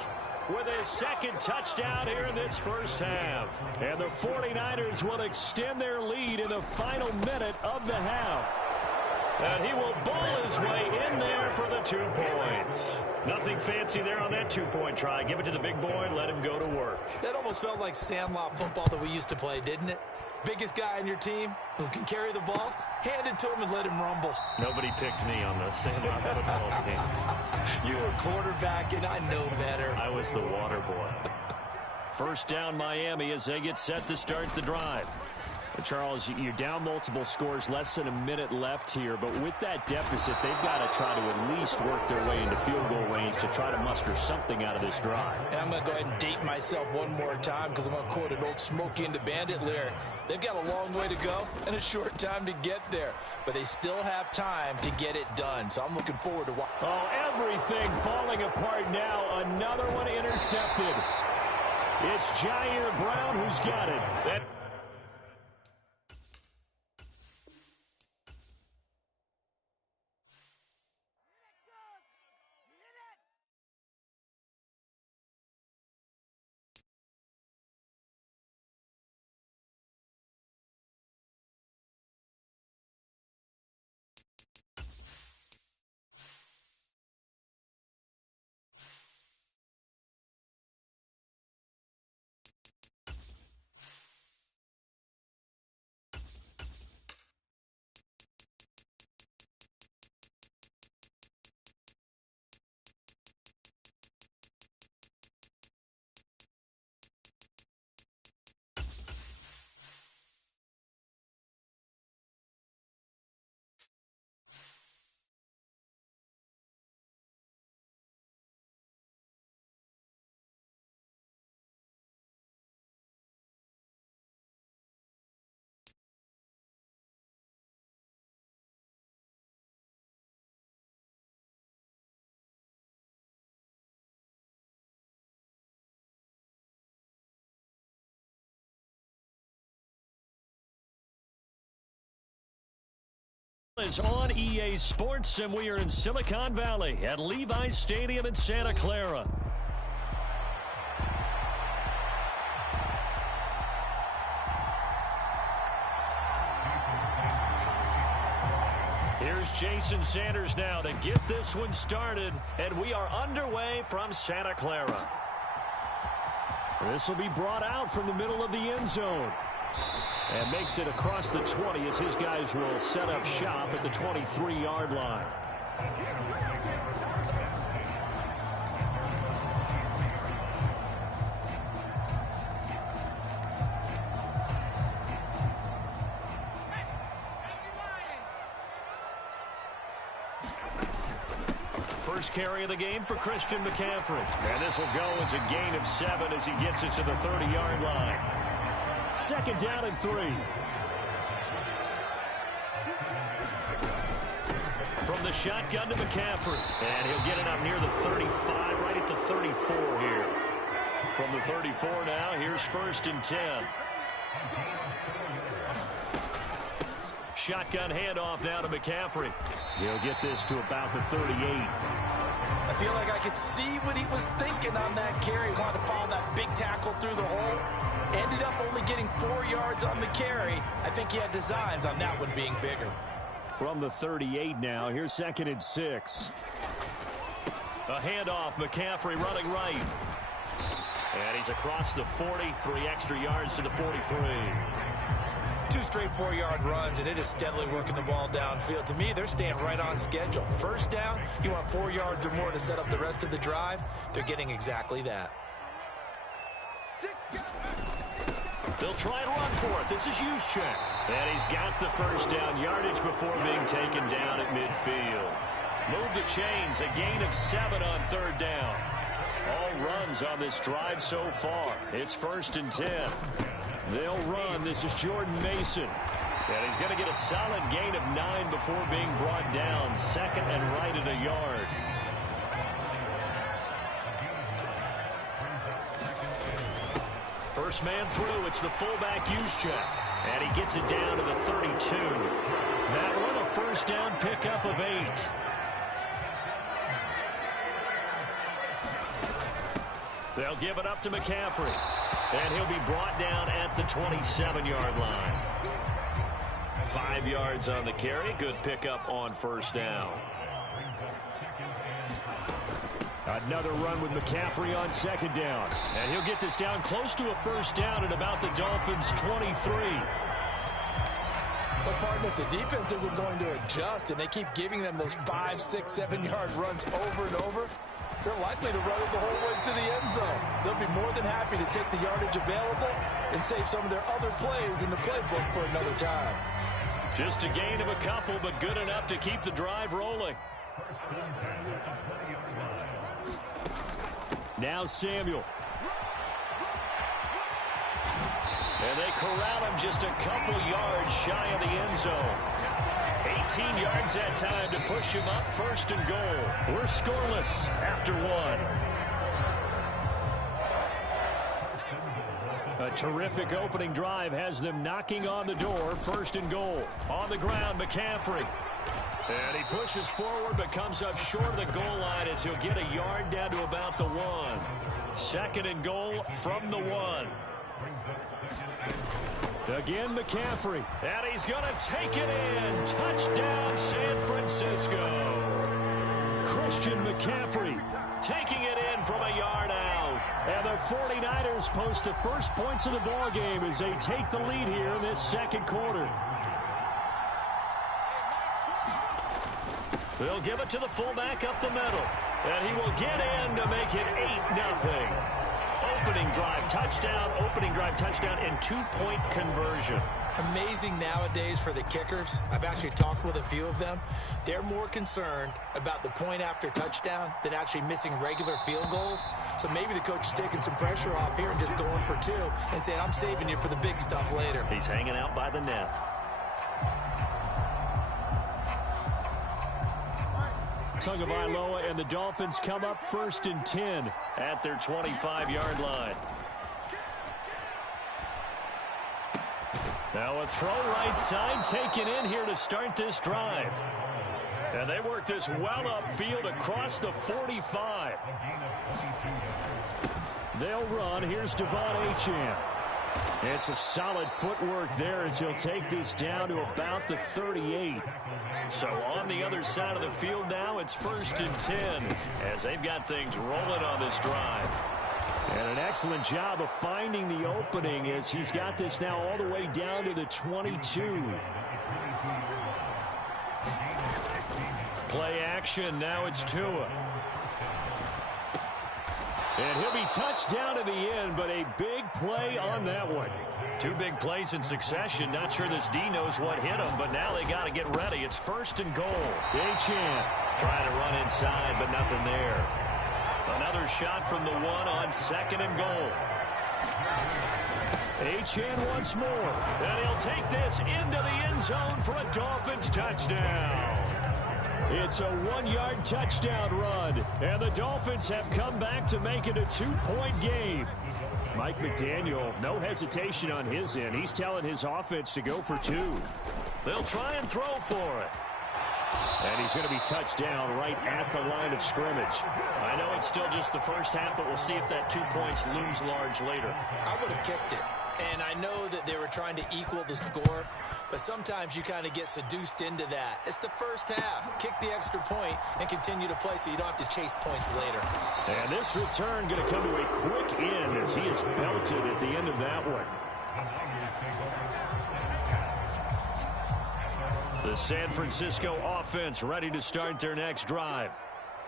with his second touchdown here in this first half. And the 49ers will extend their lead in the final minute of the half. And he will bowl his way in there for the 2 points. Nothing fancy there on that 2-point try. Give it to the big boy and let him go to work. That almost felt like sandlot football that we used to play, didn't it? Biggest guy on your team who can carry the ball, hand it to him and let him rumble. Nobody picked me on the sandlot football team. You were quarterback, and I know better. I was the water boy. First down Miami as they get set to start the drive. Charles, you're down multiple scores, less than a minute left here, but with that deficit, they've got to try to at least work their way into field goal range to try to muster something out of this drive. And I'm going to go ahead and date myself one more time because I'm going to quote an old Smokey and the Bandit lyric. They've got a long way to go and a short time to get there, but they still have time to get it done, so I'm looking forward to watching. Oh, everything falling apart now. Another one intercepted. It's Jair Brown who's got it. Is on EA Sports, and we are in Silicon Valley at Levi's Stadium in Santa Clara. Here's Jason Sanders now to get this one started, and we are underway from Santa Clara. This will be brought out from the middle of the end zone. And makes it across the 20 as his guys will set up shop at the 23-yard line. First carry of the game for Christian McCaffrey. And this will go as a gain of 7 as he gets it to the 30-yard line. Second down and 3. From the shotgun to McCaffrey. And he'll get it up near the 35, right at the 34 here. From the 34 now, here's 1st and 10. Shotgun handoff now to McCaffrey. He'll get this to about the 38. I feel like I could see what he was thinking on that carry. Wanted to follow that big tackle through the hole. Ended up only getting 4 yards on the carry. I think he had designs on that one being bigger. From the 38 now, here's 2nd and 6. A handoff, McCaffrey running right. And he's across the 40, 3 extra yards to the 43. 2 straight 4-yard runs, and it is steadily working the ball downfield. To me, they're staying right on schedule. First down, you want 4 yards or more to set up the rest of the drive. They're getting exactly that. They'll try and run for it. This is Juszczyk. And he's got the first down yardage before being taken down at midfield. Move the chains. A gain of 7 on 3rd down. All runs on this drive so far. It's 1st and 10. They'll run. This is Jordan Mason. And he's going to get a solid gain of 9 before being brought down. 2nd and right at a yard. First man through, it's the fullback Juszczyk. And he gets it down to the 32. That one a first down pickup of 8. They'll give it up to McCaffrey. And he'll be brought down at the 27-yard line. 5 yards on the carry. Good pickup on first down. Another run with McCaffrey on 2nd down. And he'll get this down close to a first down at about the Dolphins' 23. So, partner, if the defense isn't going to adjust and they keep giving them those 5, 6, 7-yard runs over and over, they're likely to run it the whole way to the end zone. They'll be more than happy to take the yardage available and save some of their other plays in the playbook for another time. Just a gain of a couple, but good enough to keep the drive rolling. Now Samuel. And they corral him just a couple yards shy of the end zone. 18 yards that time to push him up 1st and goal. We're scoreless after 1. A terrific opening drive has them knocking on the door. 1st and goal. On the ground, McCaffrey. And he pushes forward but comes up short of the goal line as he'll get a yard down to about the 1. 2nd and goal from the 1. Again, McCaffrey. And he's going to take it in. Touchdown, San Francisco. Christian McCaffrey taking it in from a yard out. And the 49ers post the first points of the ball game as they take the lead here in this 2nd quarter. They'll give it to the fullback up the middle. And he will get in to make it 8-0. Opening drive touchdown, and 2-point conversion. Amazing nowadays for the kickers. I've actually talked with a few of them. They're more concerned about the point after touchdown than actually missing regular field goals. So maybe the coach is taking some pressure off here and just going for 2 and saying, I'm saving you for the big stuff later. He's hanging out by the net. Tagovailoa and the Dolphins come up 1st and 10 at their 25-yard line. Now a throw right side taken in here to start this drive. And they work this well upfield across the 45. They'll run. Here's Devon Achane. It's a solid footwork there as he'll take this down to about the 38. So on the other side of the field now, it's 1st and 10 as they've got things rolling on this drive. And an excellent job of finding the opening as he's got this now all the way down to the 22. Play action. Now it's Tua. And he'll be touched down to the end, but a big play on that one. 2 big plays in succession. Not sure this D knows what hit him, but now they got to get ready. It's 1st and goal. Achane trying to run inside, but nothing there. Another shot from the 1 on 2nd and goal. Achane once more. And he'll take this into the end zone for a Dolphins touchdown. It's a 1-yard touchdown run, and the Dolphins have come back to make it a 2-point game. Mike McDaniel, no hesitation on his end. He's telling his offense to go for 2. They'll try and throw for it. And he's going to be touched down right at the line of scrimmage. I know it's still just the first half, but we'll see if that 2 points looms large later. I would have kicked it. And I know that they were trying to equal the score, but sometimes you kind of get seduced into that. It's the first half. Kick the extra point and continue to play so you don't have to chase points later. And this return going to come to a quick end as he is belted at the end of that one. The San Francisco offense ready to start their next drive.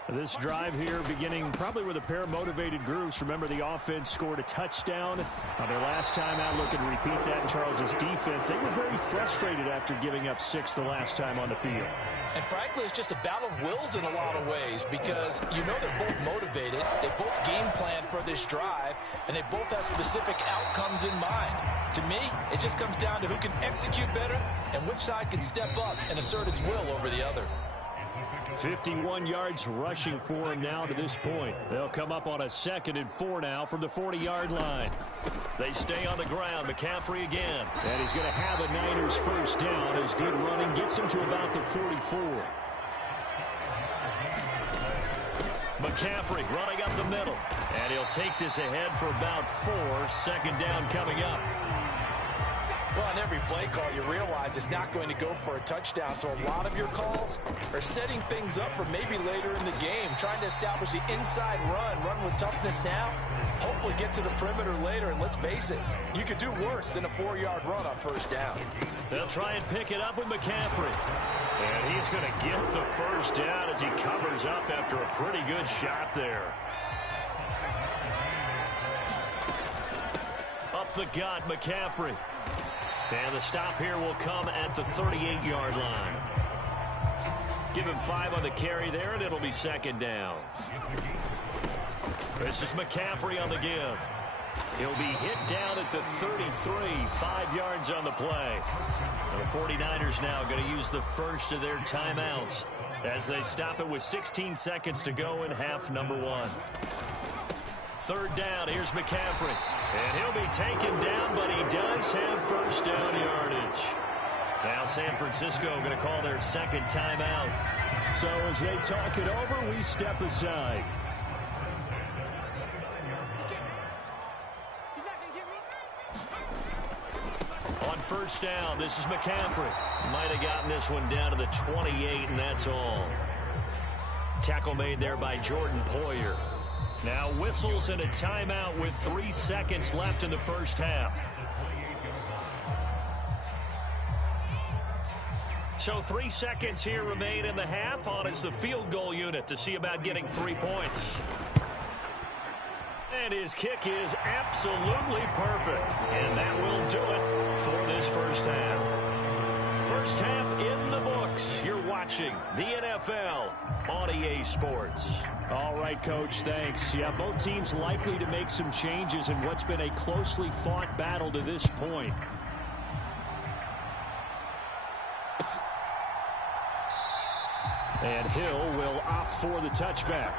This drive here beginning probably with a pair of motivated groups. Remember, the offense scored a touchdown on their last time out. Looking to repeat that in Charles' defense. They were very frustrated after giving up 6 the last time on the field. And frankly, it's just a battle of wills in a lot of ways because you know they're both motivated. They both game plan for this drive, and they both have specific outcomes in mind. To me, it just comes down to who can execute better and which side can step up and assert its will over the other. 51 yards rushing for him now to this point. They'll come up on a 2nd and 4 now from the 40-yard line. They stay on the ground. McCaffrey again. And he's going to have a Niners first down as good running gets him to about the 44. McCaffrey running up the middle. And he'll take this ahead for about 4. 2nd down coming up. Well, on every play call, you realize it's not going to go for a touchdown. So a lot of your calls are setting things up for maybe later in the game, trying to establish the inside run with toughness now, hopefully get to the perimeter later. And let's face it, you could do worse than a 4-yard run on first down. They'll try and pick it up with McCaffrey. And he's going to get the first down as he covers up after a pretty good shot there. Up the gut, McCaffrey. And the stop here will come at the 38-yard line. Give him 5 on the carry there, and it'll be 2nd down. This is McCaffrey on the give. He'll be hit down at the 33, 5 yards on the play. And the 49ers now going to use the first of their timeouts as they stop it with 16 seconds to go in half number 1. 3rd down, here's McCaffrey. And he'll be taken down, but he does have first down yardage. Now San Francisco going to call their 2nd timeout. So as they talk it over, we step aside. On first down, this is McCaffrey. Might have gotten this one down to the 28, and that's all. Tackle made there by Jordan Poyer. Now whistles and a timeout with 3 seconds left in the first half. So 3 seconds here remain in the half. On is the field goal unit to see about getting 3 points. And his kick is absolutely perfect. And that will do it for this first half. First half in the books. You're watching the NFL on EA Sports. All right, Coach, thanks. Yeah, both teams likely to make some changes in what's been a closely fought battle to this point. And Hill will opt for the touchback.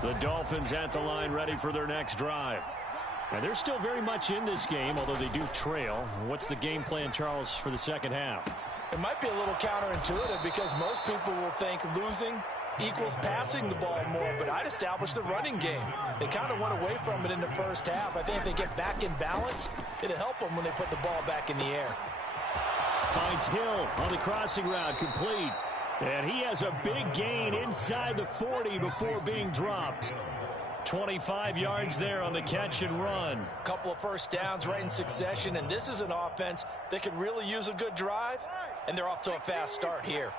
The Dolphins at the line ready for their next drive. And they're still very much in this game, although they do trail. What's the game plan, Charles, for the second half? It might be a little counterintuitive because most people will think losing equals passing the ball more, but I'd establish the running game. They kind of went away from it in the first half. I think if they get back in balance, it'll help them when they put the ball back in the air. Finds Hill on the crossing route, complete. And he has a big gain inside the 40 before being dropped. 25 yards there on the catch and run. Couple of first downs right in succession, and this is an offense that could really use a good drive, and they're off to a fast start here.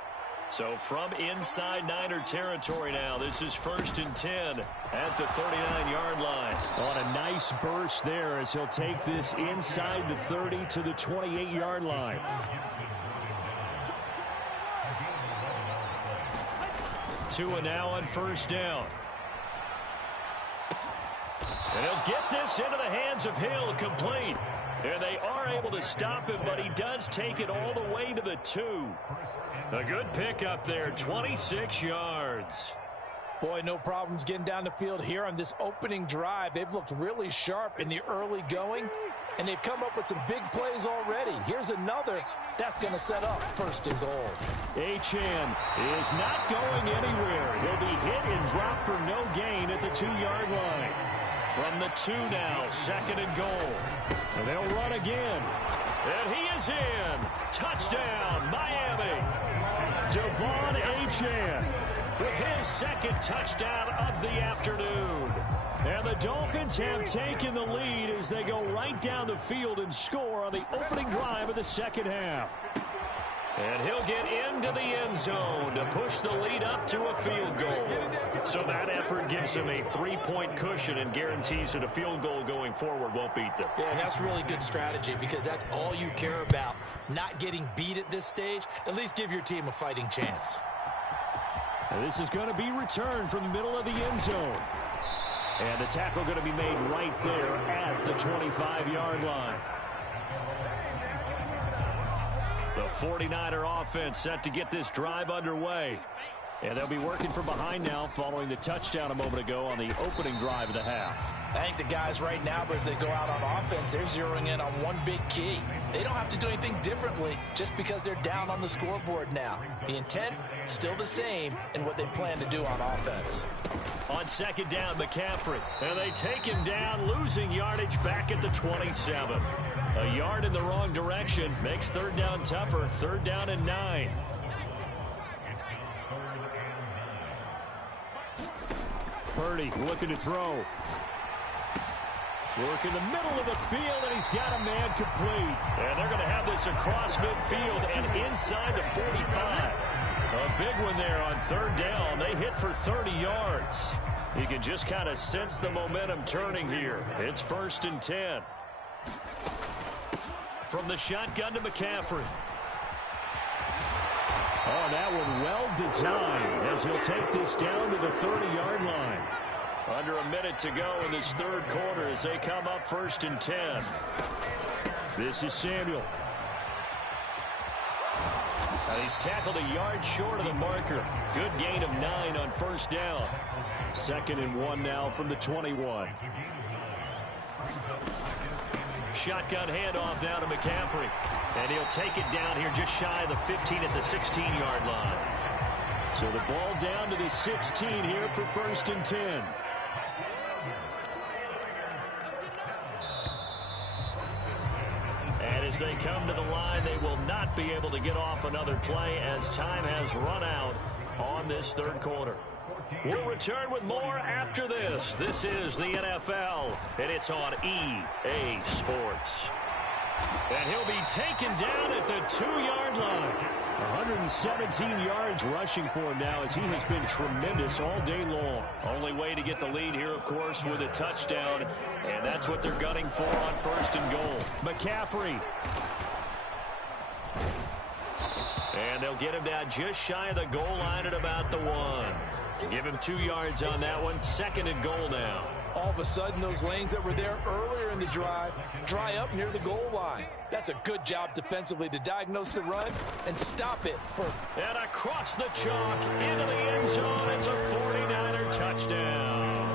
So from inside Niner territory now, this is 1st and 10 at the 39-yard line. On a nice burst there as he'll take this inside the 30 to the 28-yard line. Tua now on first down. And he'll get this into the hands of Hill, complete. And they are able to stop him, but he does take it all the way to the 2. A good pickup there, 26 yards. Boy, no problems getting down the field here on this opening drive. They've looked really sharp in the early going, and they've come up with some big plays already. Here's another that's going to set up 1st and goal. Achane is not going anywhere. He'll be hit and dropped for no gain at the 2-yard line. From the 2 now, 2nd and goal. And they'll run again. And he is in. Touchdown, Miami. Devon Achane. with his second touchdown of the afternoon. And the Dolphins have taken the lead as they go right down the field and score on the opening drive of the second half. And he'll get into the end zone to push the lead up to a field goal. So that effort gives him a 3-point cushion and guarantees that a field goal going forward won't beat them. Yeah, that's really good strategy because that's all you care about. Not getting beat at this stage. At least give your team a fighting chance. And this is going to be returned from the middle of the end zone. And the tackle going to be made right there at the 25-yard line. The 49er offense set to get this drive underway. And they'll be working from behind now following the touchdown a moment ago on the opening drive of the half. I think the guys right now, as they go out on offense, they're zeroing in on one big key. They don't have to do anything differently just because they're down on the scoreboard now. The intent, still the same in what they plan to do on offense. On second down, McCaffrey. And they take him down, losing yardage back at the 27. A yard in the wrong direction makes third down tougher. Third down and 9. Purdy looking to throw. Work in the middle of the field, and he's got a man complete. And they're going to have this across midfield and inside the 45. A big one there on third down. They hit for 30 yards. You can just kind of sense the momentum turning here. It's 1st and 10. From the shotgun to McCaffrey. Oh, that one well designed as he'll take this down to the 30-yard line. Under a minute to go in this third quarter as they come up 1st and 10. This is Samuel. And he's tackled a yard short of the marker. Good gain of 9 on first down. 2nd and 1 now from the 21. Shotgun handoff down to McCaffrey. And he'll take it down here just shy of the 15 at the 16-yard line. So the ball down to the 16 here for 1st and 10. And as they come to the line, they will not be able to get off another play as time has run out on this third quarter. We'll return with more after this. This is the NFL, and it's on EA Sports. And he'll be taken down at the 2-yard line. 117 yards rushing for him now as he has been tremendous all day long. Only way to get the lead here, of course, with a touchdown, and that's what they're gunning for on 1st and goal. McCaffrey. And they'll get him down just shy of the goal line at about the 1. Give him 2 yards on that one. 2nd and goal now. All of a sudden, those lanes that were there earlier in the drive dry up near the goal line. That's a good job defensively to diagnose the run and stop it. And across the chalk into the end zone. It's a 49er touchdown.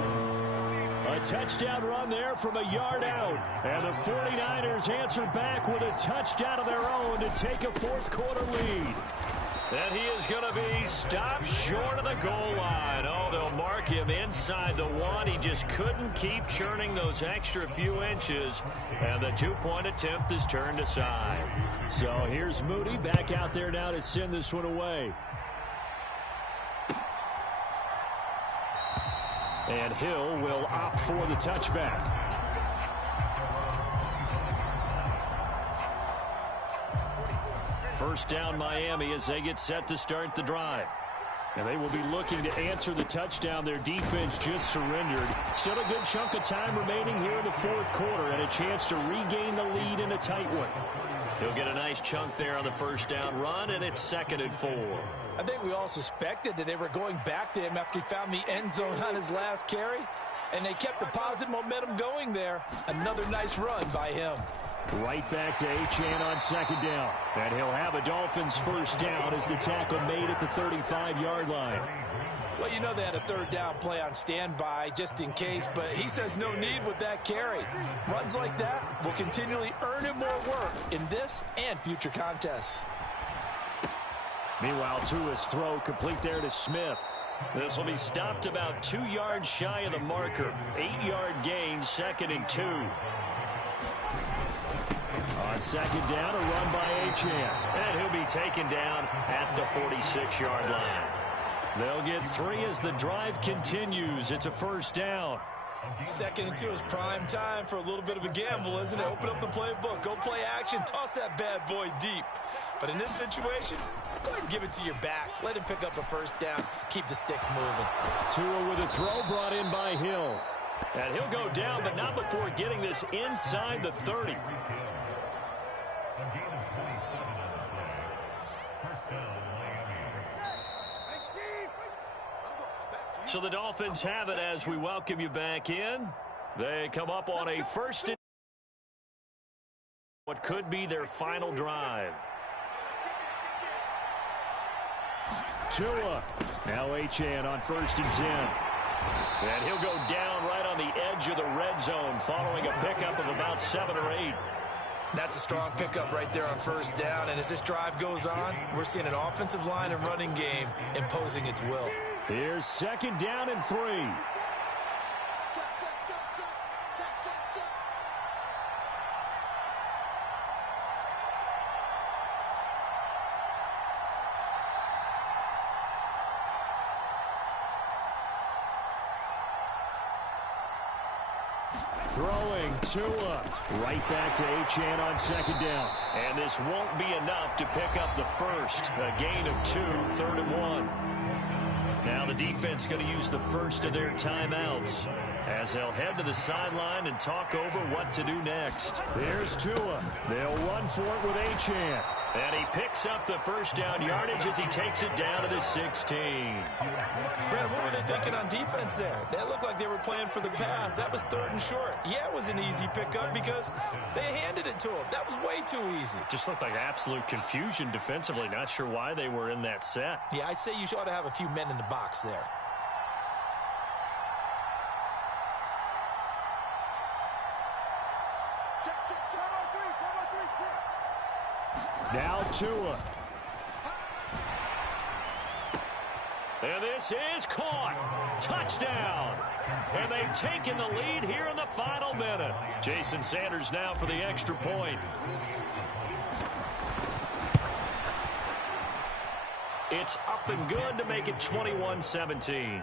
A touchdown run there from a yard out. And the 49ers answer back with a touchdown of their own to take a fourth quarter lead. And he is going to be stopped short of the goal line. Oh, they'll mark him inside the 1. He just couldn't keep churning those extra few inches. And the 2-point attempt is turned aside. So here's Moody back out there now to send this one away. And Hill will opt for the touchback. First down Miami as they get set to start the drive. And they will be looking to answer the touchdown their defense just surrendered. Still a good chunk of time remaining here in the fourth quarter and a chance to regain the lead in a tight one. He'll get a nice chunk there on the first down run, and it's 2nd and 4. I think we all suspected that they were going back to him after he found the end zone on his last carry. And they kept the positive momentum going there. Another nice run by him. Right back to Achane on 2nd down. And he'll have a Dolphins first down as the tackle made at the 35-yard line. Well, you know they had a third down play on standby just in case, but he says no need with that carry. Runs like that will continually earn him more work in this and future contests. Meanwhile, Tua's throw complete there to Smith. This will be stopped about 2 yards shy of the marker. 8-yard gain, 2nd and 2. On 2nd down, a run by Achane. And he'll be taken down at the 46-yard line. They'll get 3 as the drive continues. It's a first down. 2nd and 2 is prime time for a little bit of a gamble, isn't it? Open up the playbook, go play action, toss that bad boy deep. But in this situation, go ahead and give it to your back. Let him pick up a first down. Keep the sticks moving. Tua with a throw brought in by Hill. And he'll go down, but not before getting this inside the 30. So the Dolphins have it as we welcome you back in. They come up on a first and what could be their final drive. Tua. Now Achane on 1st and 10. And he'll go down right on the edge of the red zone following a pickup of about 7 or 8. That's a strong pickup right there on first down. And as this drive goes on, we're seeing an offensive line and running game imposing its will. Here's 2nd down and 3. Throwing Tua. Right back to Achane on 2nd down. And this won't be enough to pick up the first. A gain of 2, 3rd and 1. Now the defense going to use the first of their timeouts as they'll head to the sideline and talk over what to do next. Here's Tua. They'll run for it with Achane. And he picks up the first down yardage as he takes it down to the 16. Brad, what were they thinking on defense there? That looked like they were playing for the pass. That was 3rd and short. Yeah, it was an easy pickup because they handed it to him. That was way too easy. Just looked like absolute confusion defensively. Not sure why they were in that set. Yeah, I'd say you ought to have a few men in the box there. Now Tua. And this is caught. Touchdown. And they've taken the lead here in the final minute. Jason Sanders now for the extra point. It's up and good to make it 21-17.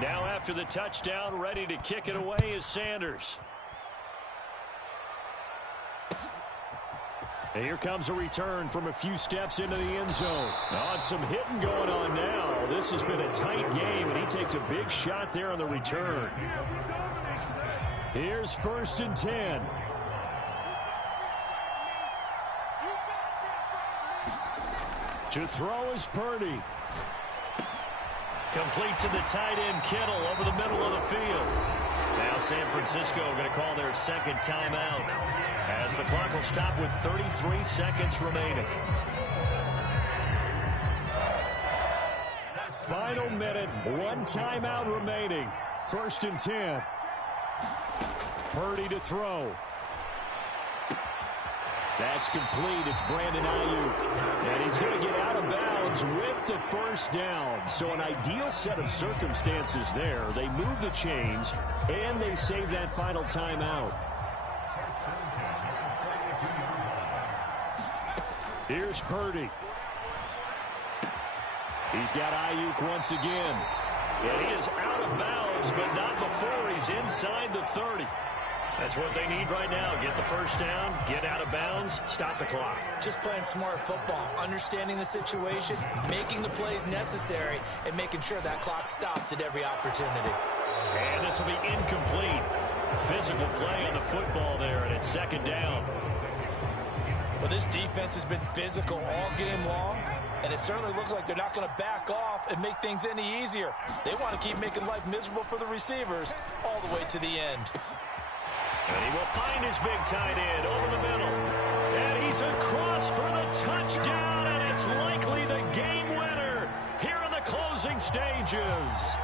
Now after the touchdown, ready to kick it away is Sanders. And here comes a return from a few steps into the end zone. On some hitting going on now. This has been a tight game, and he takes a big shot there on the return. Here's 1st and 10. To throw is Purdy. Complete to the tight end Kittle over the middle of the field. Now San Francisco going to call their 2nd timeout as the clock will stop with 33 seconds remaining. Final minute, 1 timeout remaining. 1st and 10. Purdy to throw. That's complete. It's Brandon Ayuk. And he's going to get out of bounds with the first down. So an ideal set of circumstances there. They move the chains, and they save that final timeout. Here's Purdy. He's got Ayuk once again. And he is out of bounds, but not before he's inside the 30. That's what they need right now. Get the first down, get out of bounds, stop the clock. Just playing smart football, understanding the situation, making the plays necessary, and making sure that clock stops at every opportunity. And this will be incomplete. Physical play on the football there, and it's 2nd down. Well, this defense has been physical all game long, and it certainly looks like they're not going to back off and make things any easier. They want to keep making life miserable for the receivers all the way to the end. And he will find his big tight end over the middle. And he's across for the touchdown, and it's likely the game winner here in the closing stages.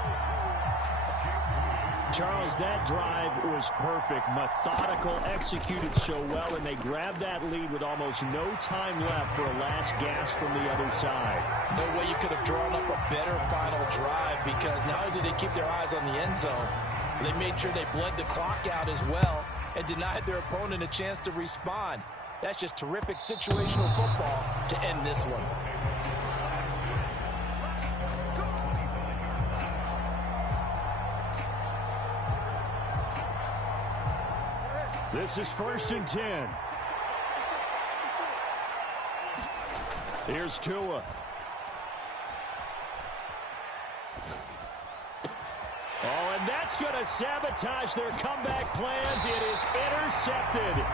Charles, that drive was perfect, methodical, executed so well, and they grabbed that lead with almost no time left for a last gasp from the other side. No way you could have drawn up a better final drive, because not only did they keep their eyes on the end zone, they made sure they bled the clock out as well and denied their opponent a chance to respond. That's just terrific situational football to end this one. This is 1st and 10. Here's Tua. Oh, and that's going to sabotage their comeback plans. It is intercepted.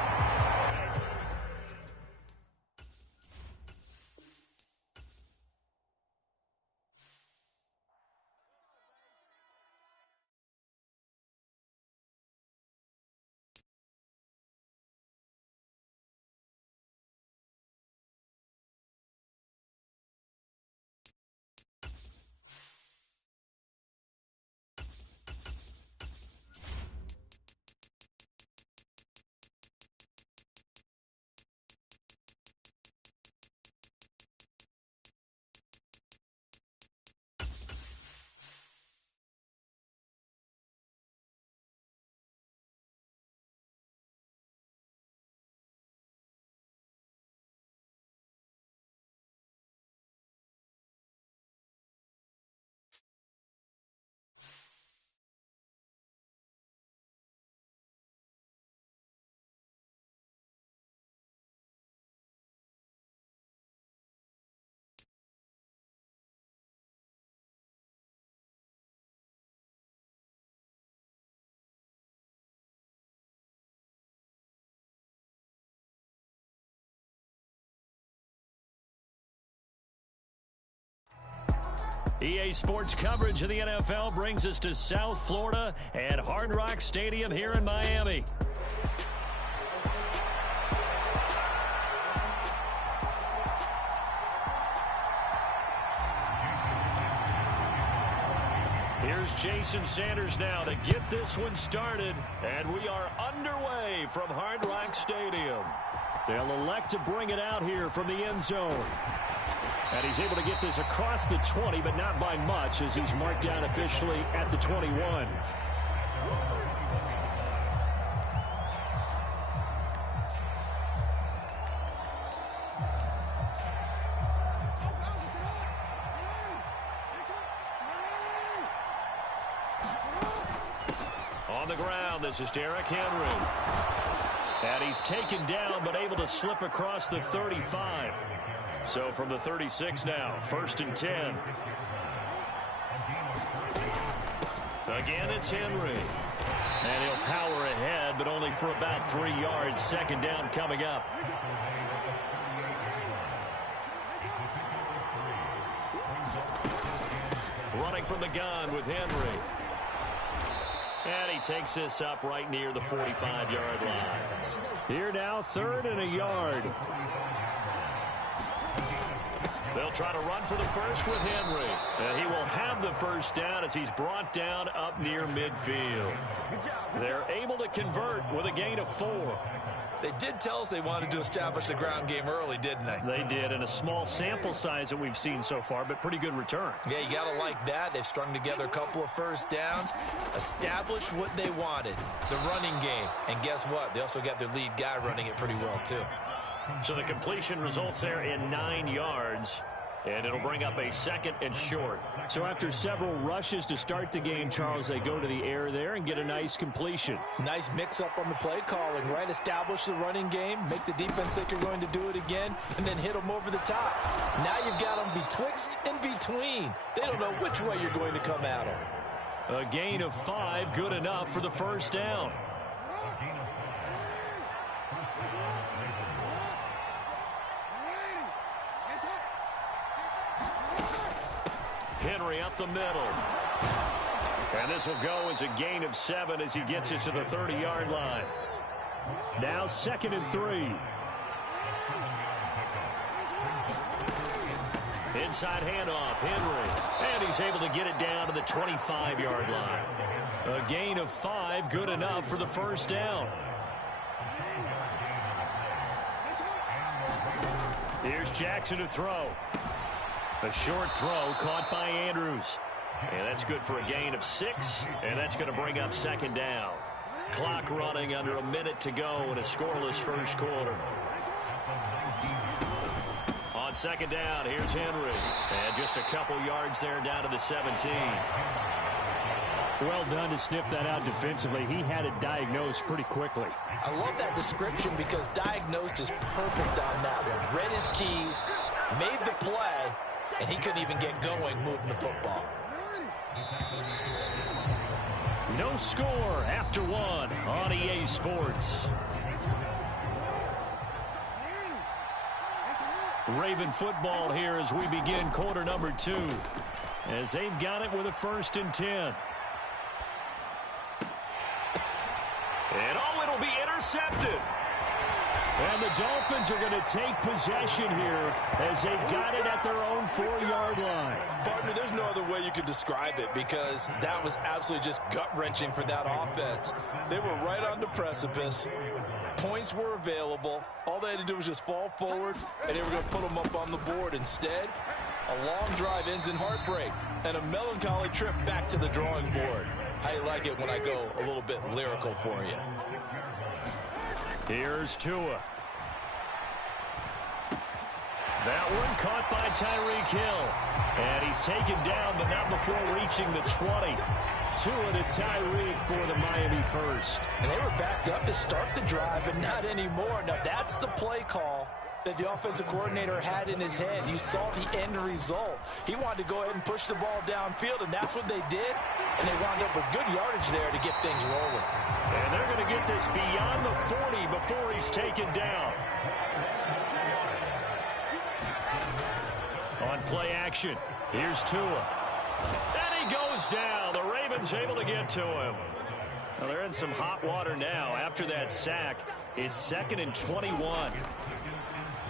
EA Sports coverage of the NFL brings us to South Florida at Hard Rock Stadium here in Miami. Here's Jason Sanders now to get this one started, and we are underway from Hard Rock Stadium. They'll elect to bring it out here from the end zone. And he's able to get this across the 20, but not by much, as he's marked down officially at the 21. On the ground, this is Derrick Henry. And he's taken down, but able to slip across the 35. So from the 36 now, 1st and 10. Again, it's Henry. And he'll power ahead, but only for about 3 yards. 2nd down coming up. Running from the gun with Henry. And he takes this up right near the 45-yard line. Here now, 3rd and a yard. They'll try to run for the first with Henry. And he will have the 1st down as he's brought down up near midfield. They're able to convert with a gain of 4. They did tell us they wanted to establish the ground game early, didn't they? They did, and a small sample size that we've seen so far, but pretty good return. Yeah, you got to like that. They've strung together a couple of 1st downs, established what they wanted, the running game. And guess what? They also got their lead guy running it pretty well, too. So the completion results there in 9 yards. And it'll bring up a 2nd and short. So after several rushes to start the game, Charles, they go to the air there and get a nice completion. Nice mix-up on the play calling, right? Establish the running game, make the defense think you're going to do it again, and then hit them over the top. Now you've got them betwixt and between. They don't know which way you're going to come at them. A gain of 5, good enough for the 1st down. Henry up the middle. And this will go as a gain of 7 as he gets it to the 30-yard line. Now 2nd and 3. Inside handoff, Henry. And he's able to get it down to the 25-yard line. A gain of 5, good enough for the 1st down. Here's Jackson to throw. A short throw caught by Andrews. And that's good for a gain of 6. And that's going to bring up 2nd down. Clock running under a minute to go in a scoreless 1st quarter. second down. Here's Henry. And just a couple yards there down to the 17. Well done to sniff that out defensively. He had it diagnosed pretty quickly. I love that description because diagnosed is perfect on that one. Read his keys, made the play, and he couldn't even get going moving the football. No score after one on EA Sports. Raven football here as we begin quarter number 2. As they've got it with a 1st and 10. And it'll be intercepted. And the Dolphins are going to take possession here as they've got it at their own 4-yard line. Partner, there's no other way you could describe it because that was absolutely just gut-wrenching for that offense. They were right on the precipice. Points were available. All they had to do was just fall forward, and they were going to put them up on the board. Instead, a long drive ends in heartbreak and a melancholy trip back to the drawing board. How you like it when I go a little bit lyrical for you? Here's Tua. That one caught by Tyreek Hill. And he's taken down, but not before reaching the 20. Tua to Tyreek for the Miami first. And they were backed up to start the drive, but not anymore. Now, that's the play call that the offensive coordinator had in his head. You saw the end result. He wanted to go ahead and push the ball downfield, and that's what they did. And they wound up with good yardage there to get things rolling. And they're going to get this beyond the 40 before he's taken down. On play action, here's Tua. And he goes down. The Ravens able to get to him. Well, they're in some hot water now. After that sack, it's 2nd and 21.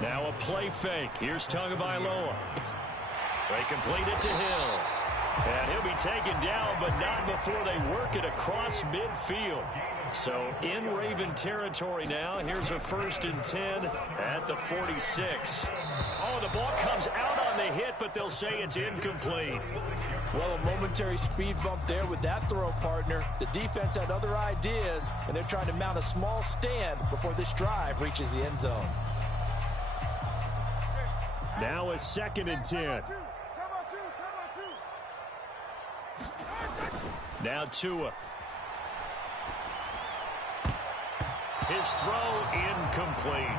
Now a play fake. Here's Tagovailoa. They complete it to Hill. And he'll be taken down, but not before they work it across midfield. So in Raven territory now. Here's a 1st and 10 at the 46. Oh, the ball comes out on the hit, but they'll say it's incomplete. Well, a momentary speed bump there with that throw, partner. The defense had other ideas, and they're trying to mount a small stand before this drive reaches the end zone. Now a 2nd and 10. Now Tua. His throw incomplete.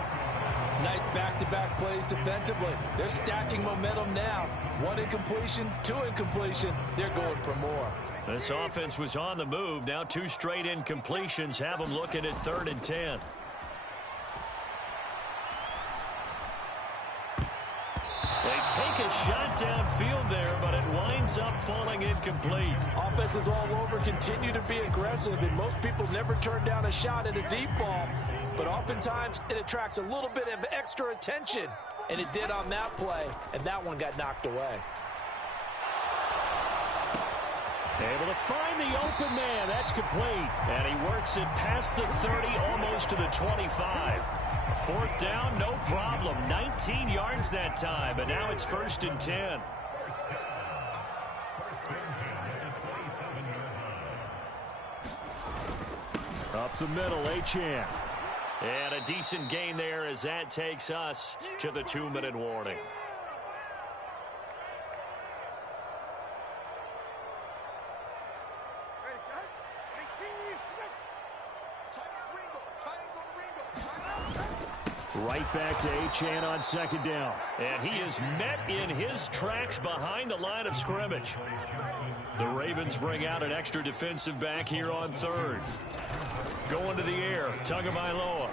Nice back-to-back plays defensively. They're stacking momentum now. 1 incompletion, 2 incompletion. They're going for more. This offense was on the move. Now 2 straight incompletions have them looking at 3rd and 10. They take a shot downfield there, but it winds up falling incomplete. Offenses all over continue to be aggressive, and most people never turn down a shot at a deep ball. But oftentimes, it attracts a little bit of extra attention, and it did on that play, and that one got knocked away. Able to find the open man. That's complete. And he works it past the 30, almost to the 25. 4th down, no problem. 19 yards that time, but now it's 1st and 10. Up the middle, Achane. And a decent gain there as that takes us to the 2-minute warning. Right back to Achane on 2nd down. And he is met in his tracks behind the line of scrimmage. The Ravens bring out an extra defensive back here on 3rd. Going to the air, Tagovailoa.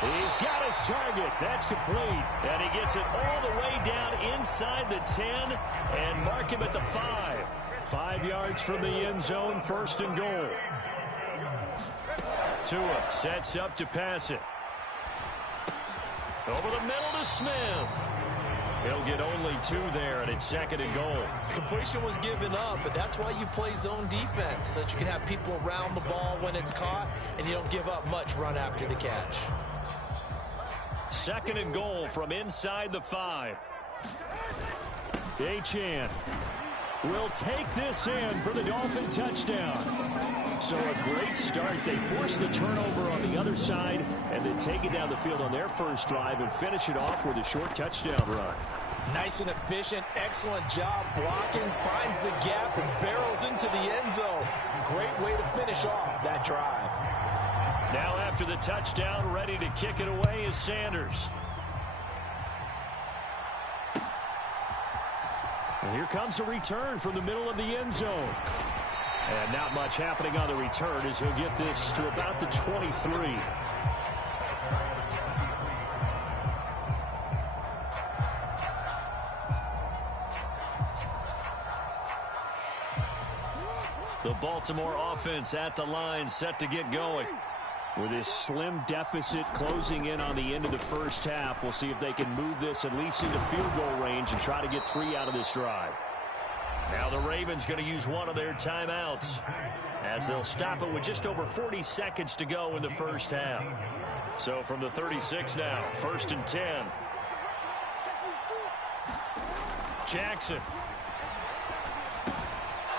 He's got his target. That's complete. And he gets it all the way down inside the 10 and mark him at the 5. 5 yards from the end zone, 1st and goal. Tua sets up to pass it. Over the middle to Smith. He'll get only 2 there, and it's 2nd and goal. Completion was given up, but that's why you play zone defense, so that you can have people around the ball when it's caught, and you don't give up much run after the catch. 2nd and goal from inside the 5. Achane will take this in for the Dolphin touchdown. So a great start. They force the turnover on the other side and then take it down the field on their first drive and finish it off with a short touchdown run. Nice and efficient. Excellent job blocking. Finds the gap and barrels into the end zone. Great way to finish off that drive. Now after the touchdown, ready to kick it away is Sanders. And here comes a return from the middle of the end zone. And not much happening on the return as he'll get this to about the 23. The Baltimore offense at the line, set to get going. With this slim deficit closing in on the end of the first half, we'll see if they can move this at least into field goal range and try to get 3 out of this drive. Now the Ravens going to use one of their timeouts as they'll stop it with just over 40 seconds to go in the first half. So from the 36 now, 1st and 10. Jackson.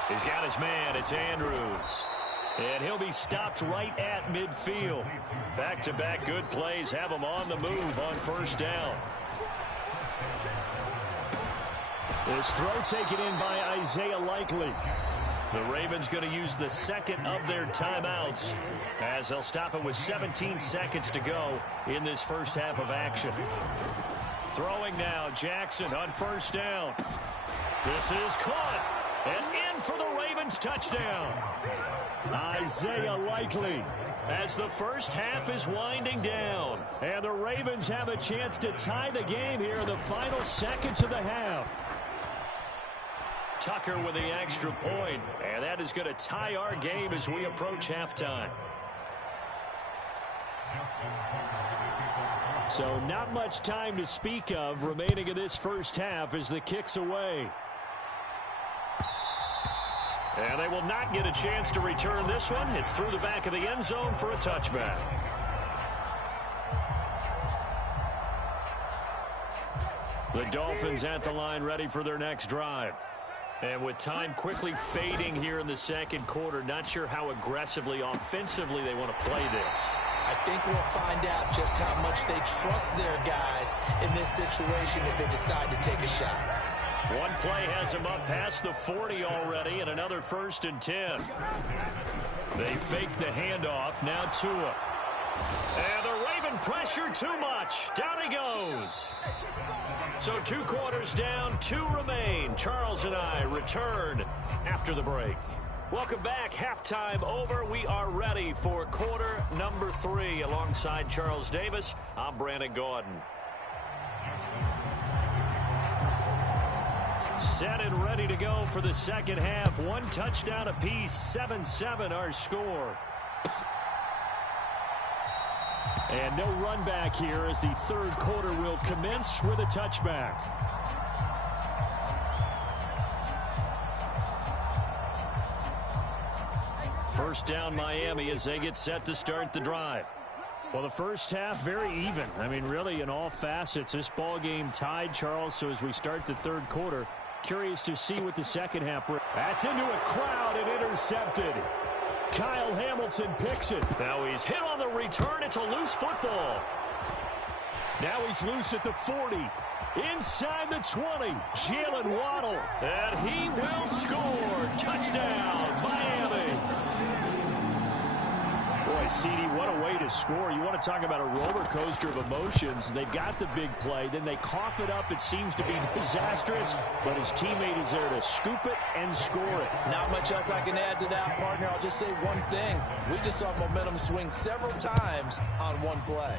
He's got his man. It's Andrews. And he'll be stopped right at midfield. Back-to-back good plays have him on the move on 1st down. This throw taken in by Isaiah Likely. The Ravens going to use the second of their timeouts as they'll stop it with 17 seconds to go in this first half of action. Throwing now, Jackson on 1st down. This is caught and in for the Ravens touchdown. Isaiah Likely as the first half is winding down. And the Ravens have a chance to tie the game here in the final seconds of the half. Tucker with the extra point, and that is going to tie our game as we approach halftime. So not much time to speak of remaining in this first half as the kick's away. And they will not get a chance to return this one. It's through the back of the end zone for a touchback. The Dolphins at the line ready for their next drive. And with time quickly fading here in the second quarter, not sure how aggressively, offensively they want to play this. I think we'll find out just how much they trust their guys in this situation if they decide to take a shot. One play has him up past the 40 already, and another 1st and 10. They fake the handoff. Now Tua. And the Raven pressure too much. Down he goes. So 2 quarters down, 2 remain. Charles and I return after the break. Welcome back. Halftime over. We are ready for quarter number 3. Alongside Charles Davis, I'm Brandon Gaudin. Set and ready to go for the second half. 1 touchdown apiece, 7-7 our score. And no run back here as the third quarter will commence with a touchback. First down Miami as they get set to start the drive. Well, the first half very even. I mean, really in all facets, this ball game tied, Charles. So as we start the third quarter, curious to see what the second half brings. That's into a crowd and intercepted. Kyle Hamilton picks it. Now he's hit on the return. It's a loose football. Now he's loose at the 40. Inside the 20. Jalen Waddle. And he will score. Touchdown, Miami. Boy, CD, what a way to score. You want to talk about a roller coaster of emotions. They've got the big play. Then they cough it up. It seems to be disastrous. But his teammate is there to scoop it and score it. Not much else I can add to that, partner. I'll just say one thing. We just saw momentum swing several times on one play.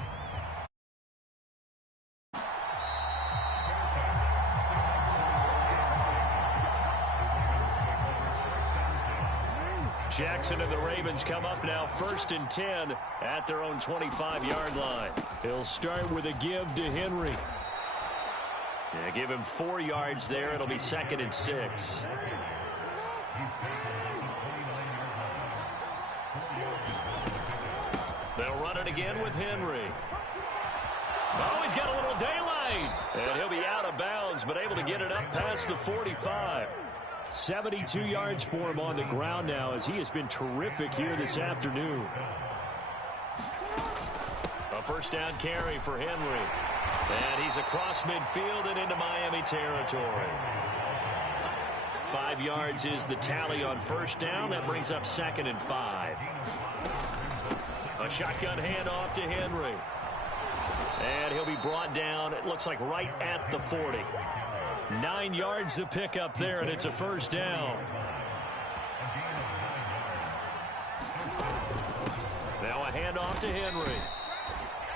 Jackson and the Ravens come up now 1st and 10 at their own 25-yard line. He'll start with a give to Henry. Yeah, give him 4 yards there. It'll be 2nd and 6. They'll run it again with Henry. Oh, he's got a little daylight. And he'll be out of bounds, but able to get it up past the 45. 72 yards for him on the ground now, as he has been terrific here this afternoon. A first down carry for Henry. And he's across midfield and into Miami territory. 5 yards is the tally on first down. That brings up 2nd and 5. A shotgun handoff to Henry. And he'll be brought down, it looks like right at the 40. 9 yards to pick up there, and it's a first down. Now a handoff to Henry.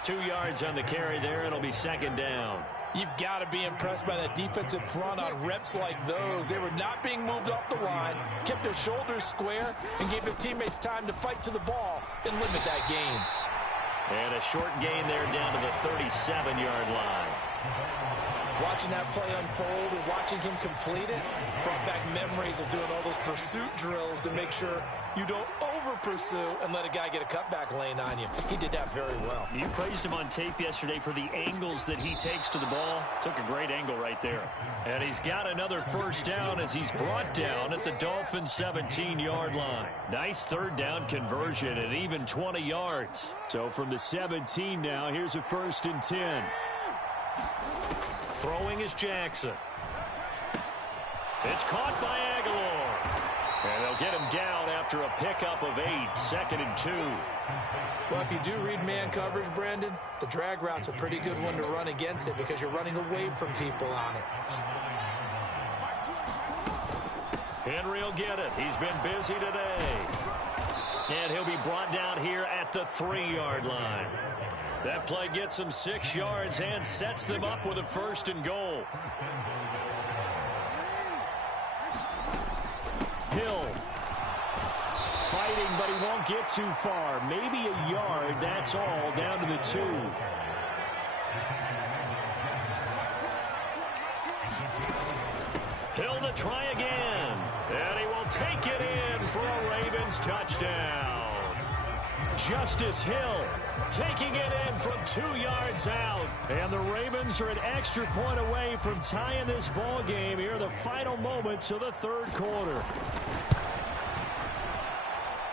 2 yards on the carry there. It'll be 2nd down. You've got to be impressed by that defensive front on reps like those. They were not being moved off the line, kept their shoulders square, and gave their teammates time to fight to the ball and limit that gain. And a short gain there down to the 37-yard line. Watching that play unfold and watching him complete it brought back memories of doing all those pursuit drills to make sure you don't over-pursue and let a guy get a cutback lane on you. He did that very well. You praised him on tape yesterday for the angles that he takes to the ball. Took a great angle right there. And he's got another first down as he's brought down at the Dolphins' 17-yard line. Nice 3rd down conversion and even 20 yards. So from the 17 now, here's a 1st and 10. Throwing is Jackson. It's caught by Aguilar. And they'll get him down after a pickup of 8, 2nd and 2. Well, if you do read man coverage, Brandon, the drag route's a pretty good one to run against it because you're running away from people on it. Henry will get it. He's been busy today. And he'll be brought down here at the 3-yard line. That play gets them 6 yards and sets them up with a 1st and goal. Hill fighting, but he won't get too far. Maybe a yard, that's all, down to the 2. Hill to try again. And he will take it in for a Ravens touchdown. Justice Hill taking it in from 2 yards out. And the Ravens are an extra point away from tying this ball game here in the final moments of the 3rd quarter.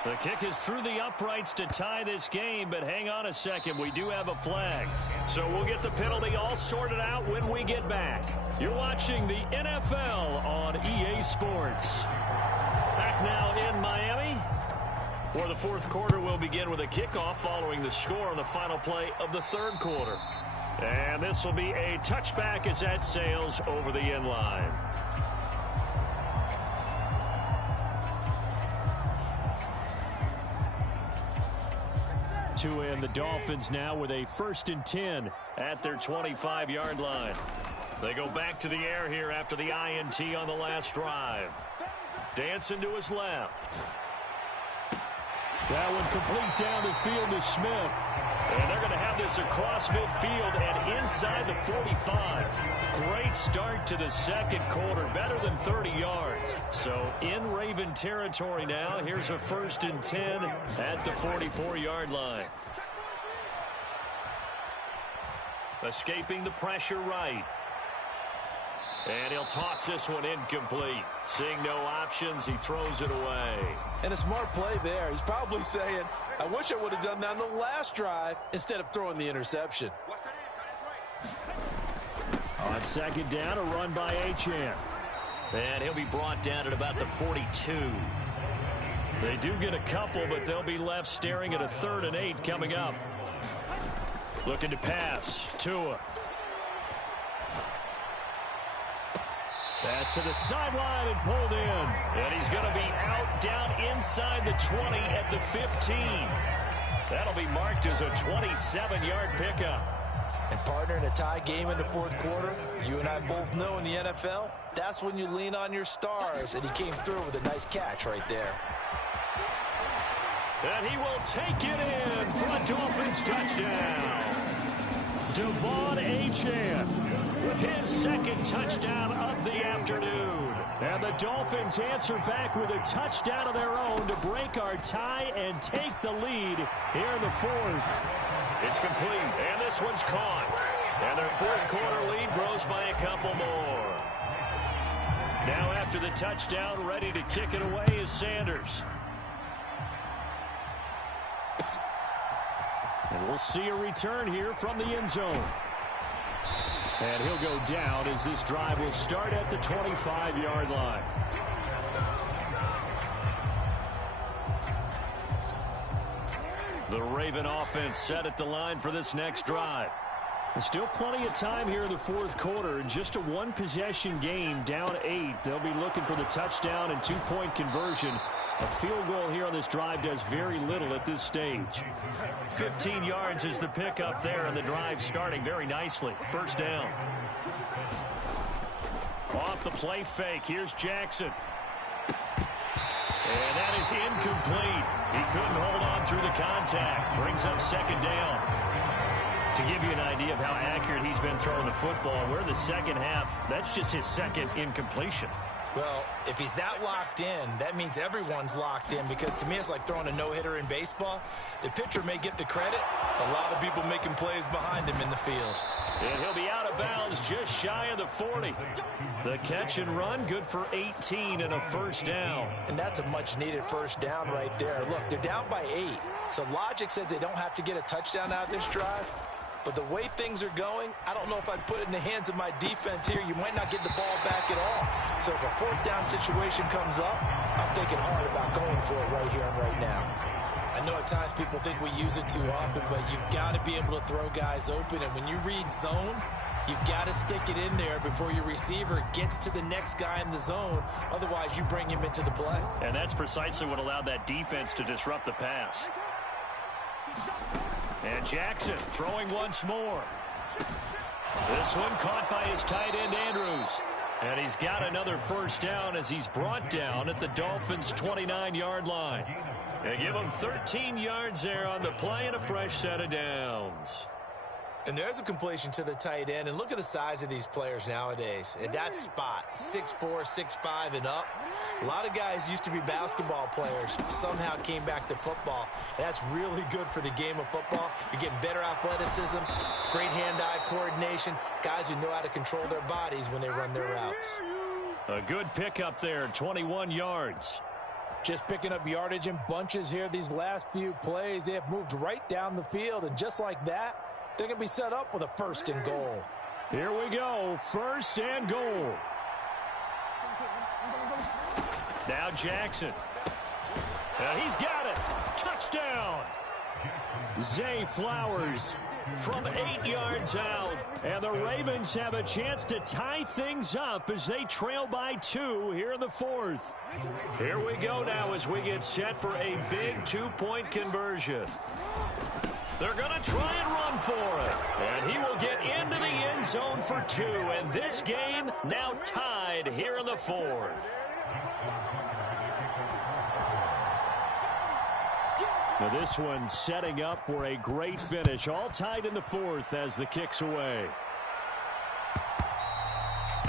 The kick is through the uprights to tie this game, but hang on a second. We do have a flag. So we'll get the penalty all sorted out when we get back. You're watching the NFL on EA Sports. Back now in Miami. For the 4th quarter, we'll begin with a kickoff following the score on the final play of the 3rd quarter. And this will be a touchback as that sails over the end line. To end the Dolphins now with a 1st and 10 at their 25-yard line. They go back to the air here after the INT on the last drive. Dancing to his left. That one complete down the field to Smith. And they're going to have this across midfield and inside the 45. Great start to the 2nd quarter, better than 30 yards. So in Raven territory now, here's a 1st and 10 at the 44-yard line. Escaping the pressure right. And he'll toss this one incomplete. Seeing no options, he throws it away. And a smart play there. He's probably saying, I wish I would have done that on the last drive instead of throwing the interception. On 2nd down, a run by Achane. And he'll be brought down at about the 42. They do get a couple, but they'll be left staring at a 3rd and 8 coming up. Looking to pass. Tua. Pass to the sideline and pulled in. And he's going to be out down inside the 20 at the 15. That'll be marked as a 27-yard pickup. And partner, in a tie game in the 4th quarter, you and I both know in the NFL, that's when you lean on your stars. And he came through with a nice catch right there. And he will take it in for a Dolphins touchdown. Devon Achane with his 2nd touchdown of the afternoon. And the Dolphins answer back with a touchdown of their own to break our tie and take the lead here in the 4th. It's complete, and this one's caught. And their 4th quarter lead grows by a couple more. Now after the touchdown, ready to kick it away is Sanders. And we'll see a return here from the end zone. And he'll go down as this drive will start at the 25-yard line. The Raven offense set at the line for this next drive. There's still plenty of time here in the fourth quarter. In just a one-possession game, down 8. They'll be looking for the touchdown and two-point conversion. A field goal here on this drive does very little at this stage. 15 yards is the pickup there, and the drive starting very nicely. First down. Off the play fake. Here's Jackson. And that is incomplete. He couldn't hold on through the contact. Brings up second down. To give you an idea of how accurate he's been throwing the football, we're in the second half. That's just his second incompletion. Well, if he's that locked in, that means everyone's locked in, because to me it's like throwing a no-hitter in baseball. The pitcher may get the credit. A lot of people making plays behind him in the field. And he'll be out of bounds just shy of the 40. The catch and run, good for 18 and a first down. And that's a much-needed first down right there. Look, they're down by 8. So logic says they don't have to get a touchdown out of this drive. But the way things are going, I don't know if I'd put it in the hands of my defense here. You might not get the ball back at all. So if a fourth down situation comes up, I'm thinking hard about going for it right here and right now. I know at times people think we use it too often, but you've got to be able to throw guys open. And when you read zone, you've got to stick it in there before your receiver gets to the next guy in the zone. Otherwise, you bring him into the play. And that's precisely what allowed that defense to disrupt the pass. And Jackson throwing once more. This one caught by his tight end, Andrews. And he's got another first down as he's brought down at the Dolphins' 29-yard line. They give him 13 yards there on the play and a fresh set of downs. And there's a completion to the tight end. And look at the size of these players nowadays. At that spot, 6'4", 6'5", and up. A lot of guys used to be basketball players, somehow came back to football. And that's really good for the game of football. You're getting better athleticism, great hand-eye coordination, guys who know how to control their bodies when they run their routes. A good pickup there, 21 yards. Just picking up yardage in bunches here these last few plays. They have moved right down the field, and just like that, they're going to be set up with a first and goal. Here we go, first and goal. Now Jackson. He's got it. Touchdown. Zay Flowers from 8 yards out. And the Ravens have a chance to tie things up as they trail by 2 here in the fourth. Here we go now as we get set for a big two-point conversion. They're going to try and run for it. And he will get into the end zone for 2. And this game now tied here in the fourth. Now this one setting up for a great finish. All tied in the fourth as the kick's away.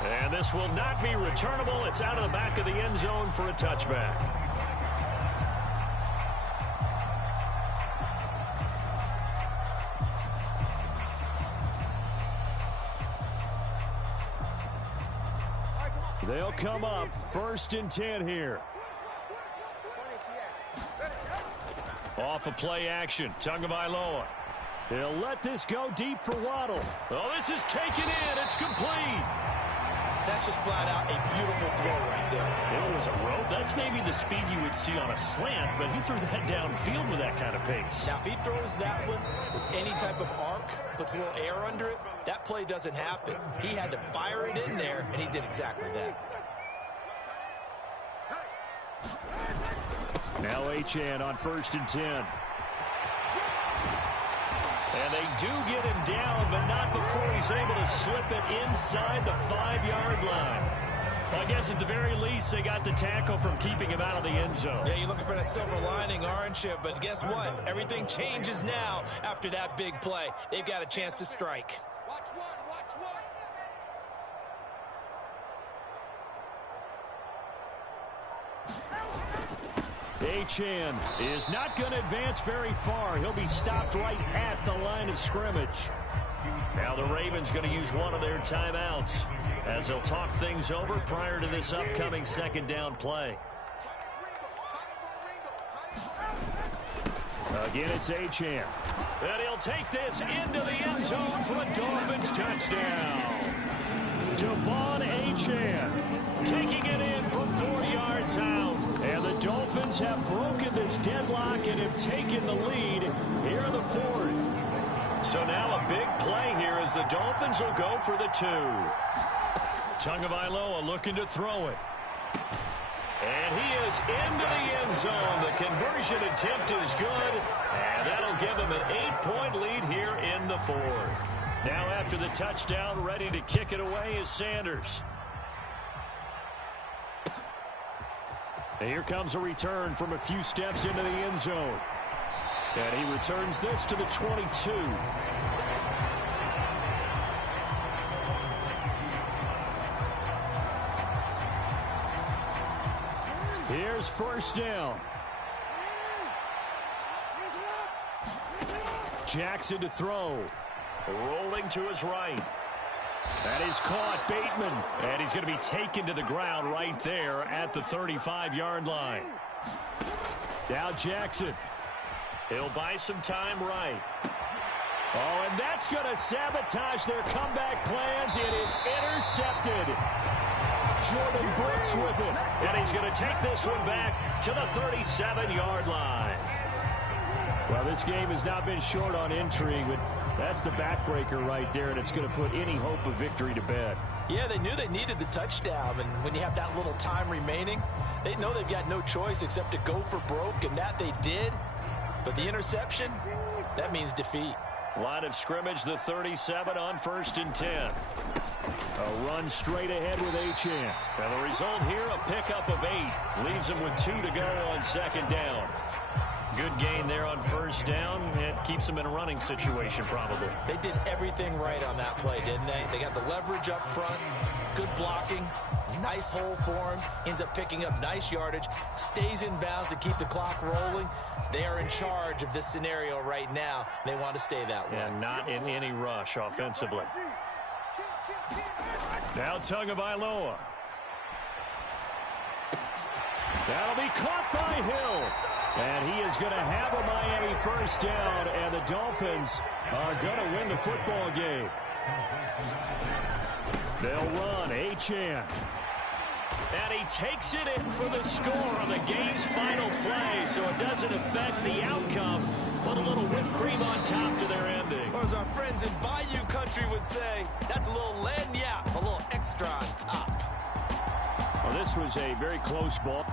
And this will not be returnable. It's out of the back of the end zone for a touchback. They'll come up 1st and 10 here. Off of play action, Tagovailoa. They'll let this go deep for Waddle. Oh, this is taken in. It's complete. That's just flat out a beautiful throw right there. It was a rope. That's maybe the speed you would see on a slant, but he threw that downfield with that kind of pace. Now, if he throws that one with any type of arc, puts a little air under it, that play doesn't happen. He had to fire it in there, and he did exactly that. Now Achane on 1st and 10. And they do get him down, but not before he's able to slip it inside the 5-yard line. Well, I guess at the very least, they got the tackle from keeping him out of the end zone. Yeah, you're looking for that silver lining, aren't you? But guess what? Everything changes now after that big play. They've got a chance to strike. Achane is not going to advance very far. He'll be stopped right at the line of scrimmage. Now the Ravens going to use one of their timeouts. as they'll talk things over prior to this upcoming second down play. Again, it's Achane. And he'll take this into the end zone for a Dolphins touchdown. Devon Achane Taking it in from 4 yards out. And the Dolphins have broken this deadlock and have taken the lead here in the fourth. So now a big play here as the Dolphins will go for the 2. Tagovailoa looking to throw it. And he is into the end zone. The conversion attempt is good, and that'll give him an 8-point lead here in the fourth. Now after the touchdown, ready to kick it away is Sanders. And here comes a return from a few steps into the end zone. And he returns this to the 22. Here's first down. Jackson to throw. Rolling to his right. That is caught. Bateman. And he's going to be taken to the ground right there at the 35-yard line. Now Jackson. He'll buy some time right. Oh, and that's going to sabotage their comeback plans. It is intercepted. Jordan Brooks with it. And he's going to take this one back to the 37-yard line. Well, this game has not been short on intrigue, but that's the backbreaker right there, and it's going to put any hope of victory to bed. Yeah, they knew they needed the touchdown, and when you have that little time remaining, they know they've got no choice except to go for broke, and that they did. But the interception, that means defeat. Line of scrimmage, the 37 on 1st and 10. A run straight ahead with Achane. And the result here, a pickup of 8. Leaves him with 2 to go on 2nd down. Good gain there on 1st down. It keeps him in a running situation, probably. They did everything right on that play, didn't they? They got the leverage up front, good blocking, nice hole for him, ends up picking up nice yardage, stays in bounds to keep the clock rolling. They are in charge of this scenario right now. They want to stay that way. And not in any rush offensively. Now Tagovailoa. That'll be caught by Hill. And he is going to have a Miami first down, and the Dolphins are going to win the football game. They'll run. Achane. And he takes it in for the score on the game's final play, so it doesn't affect the outcome, but a little whipped cream on top to their ending. Or as our friends in Bayou Country would say, that's a little lagniappe, a little extra on top. Well, this was a very close ball.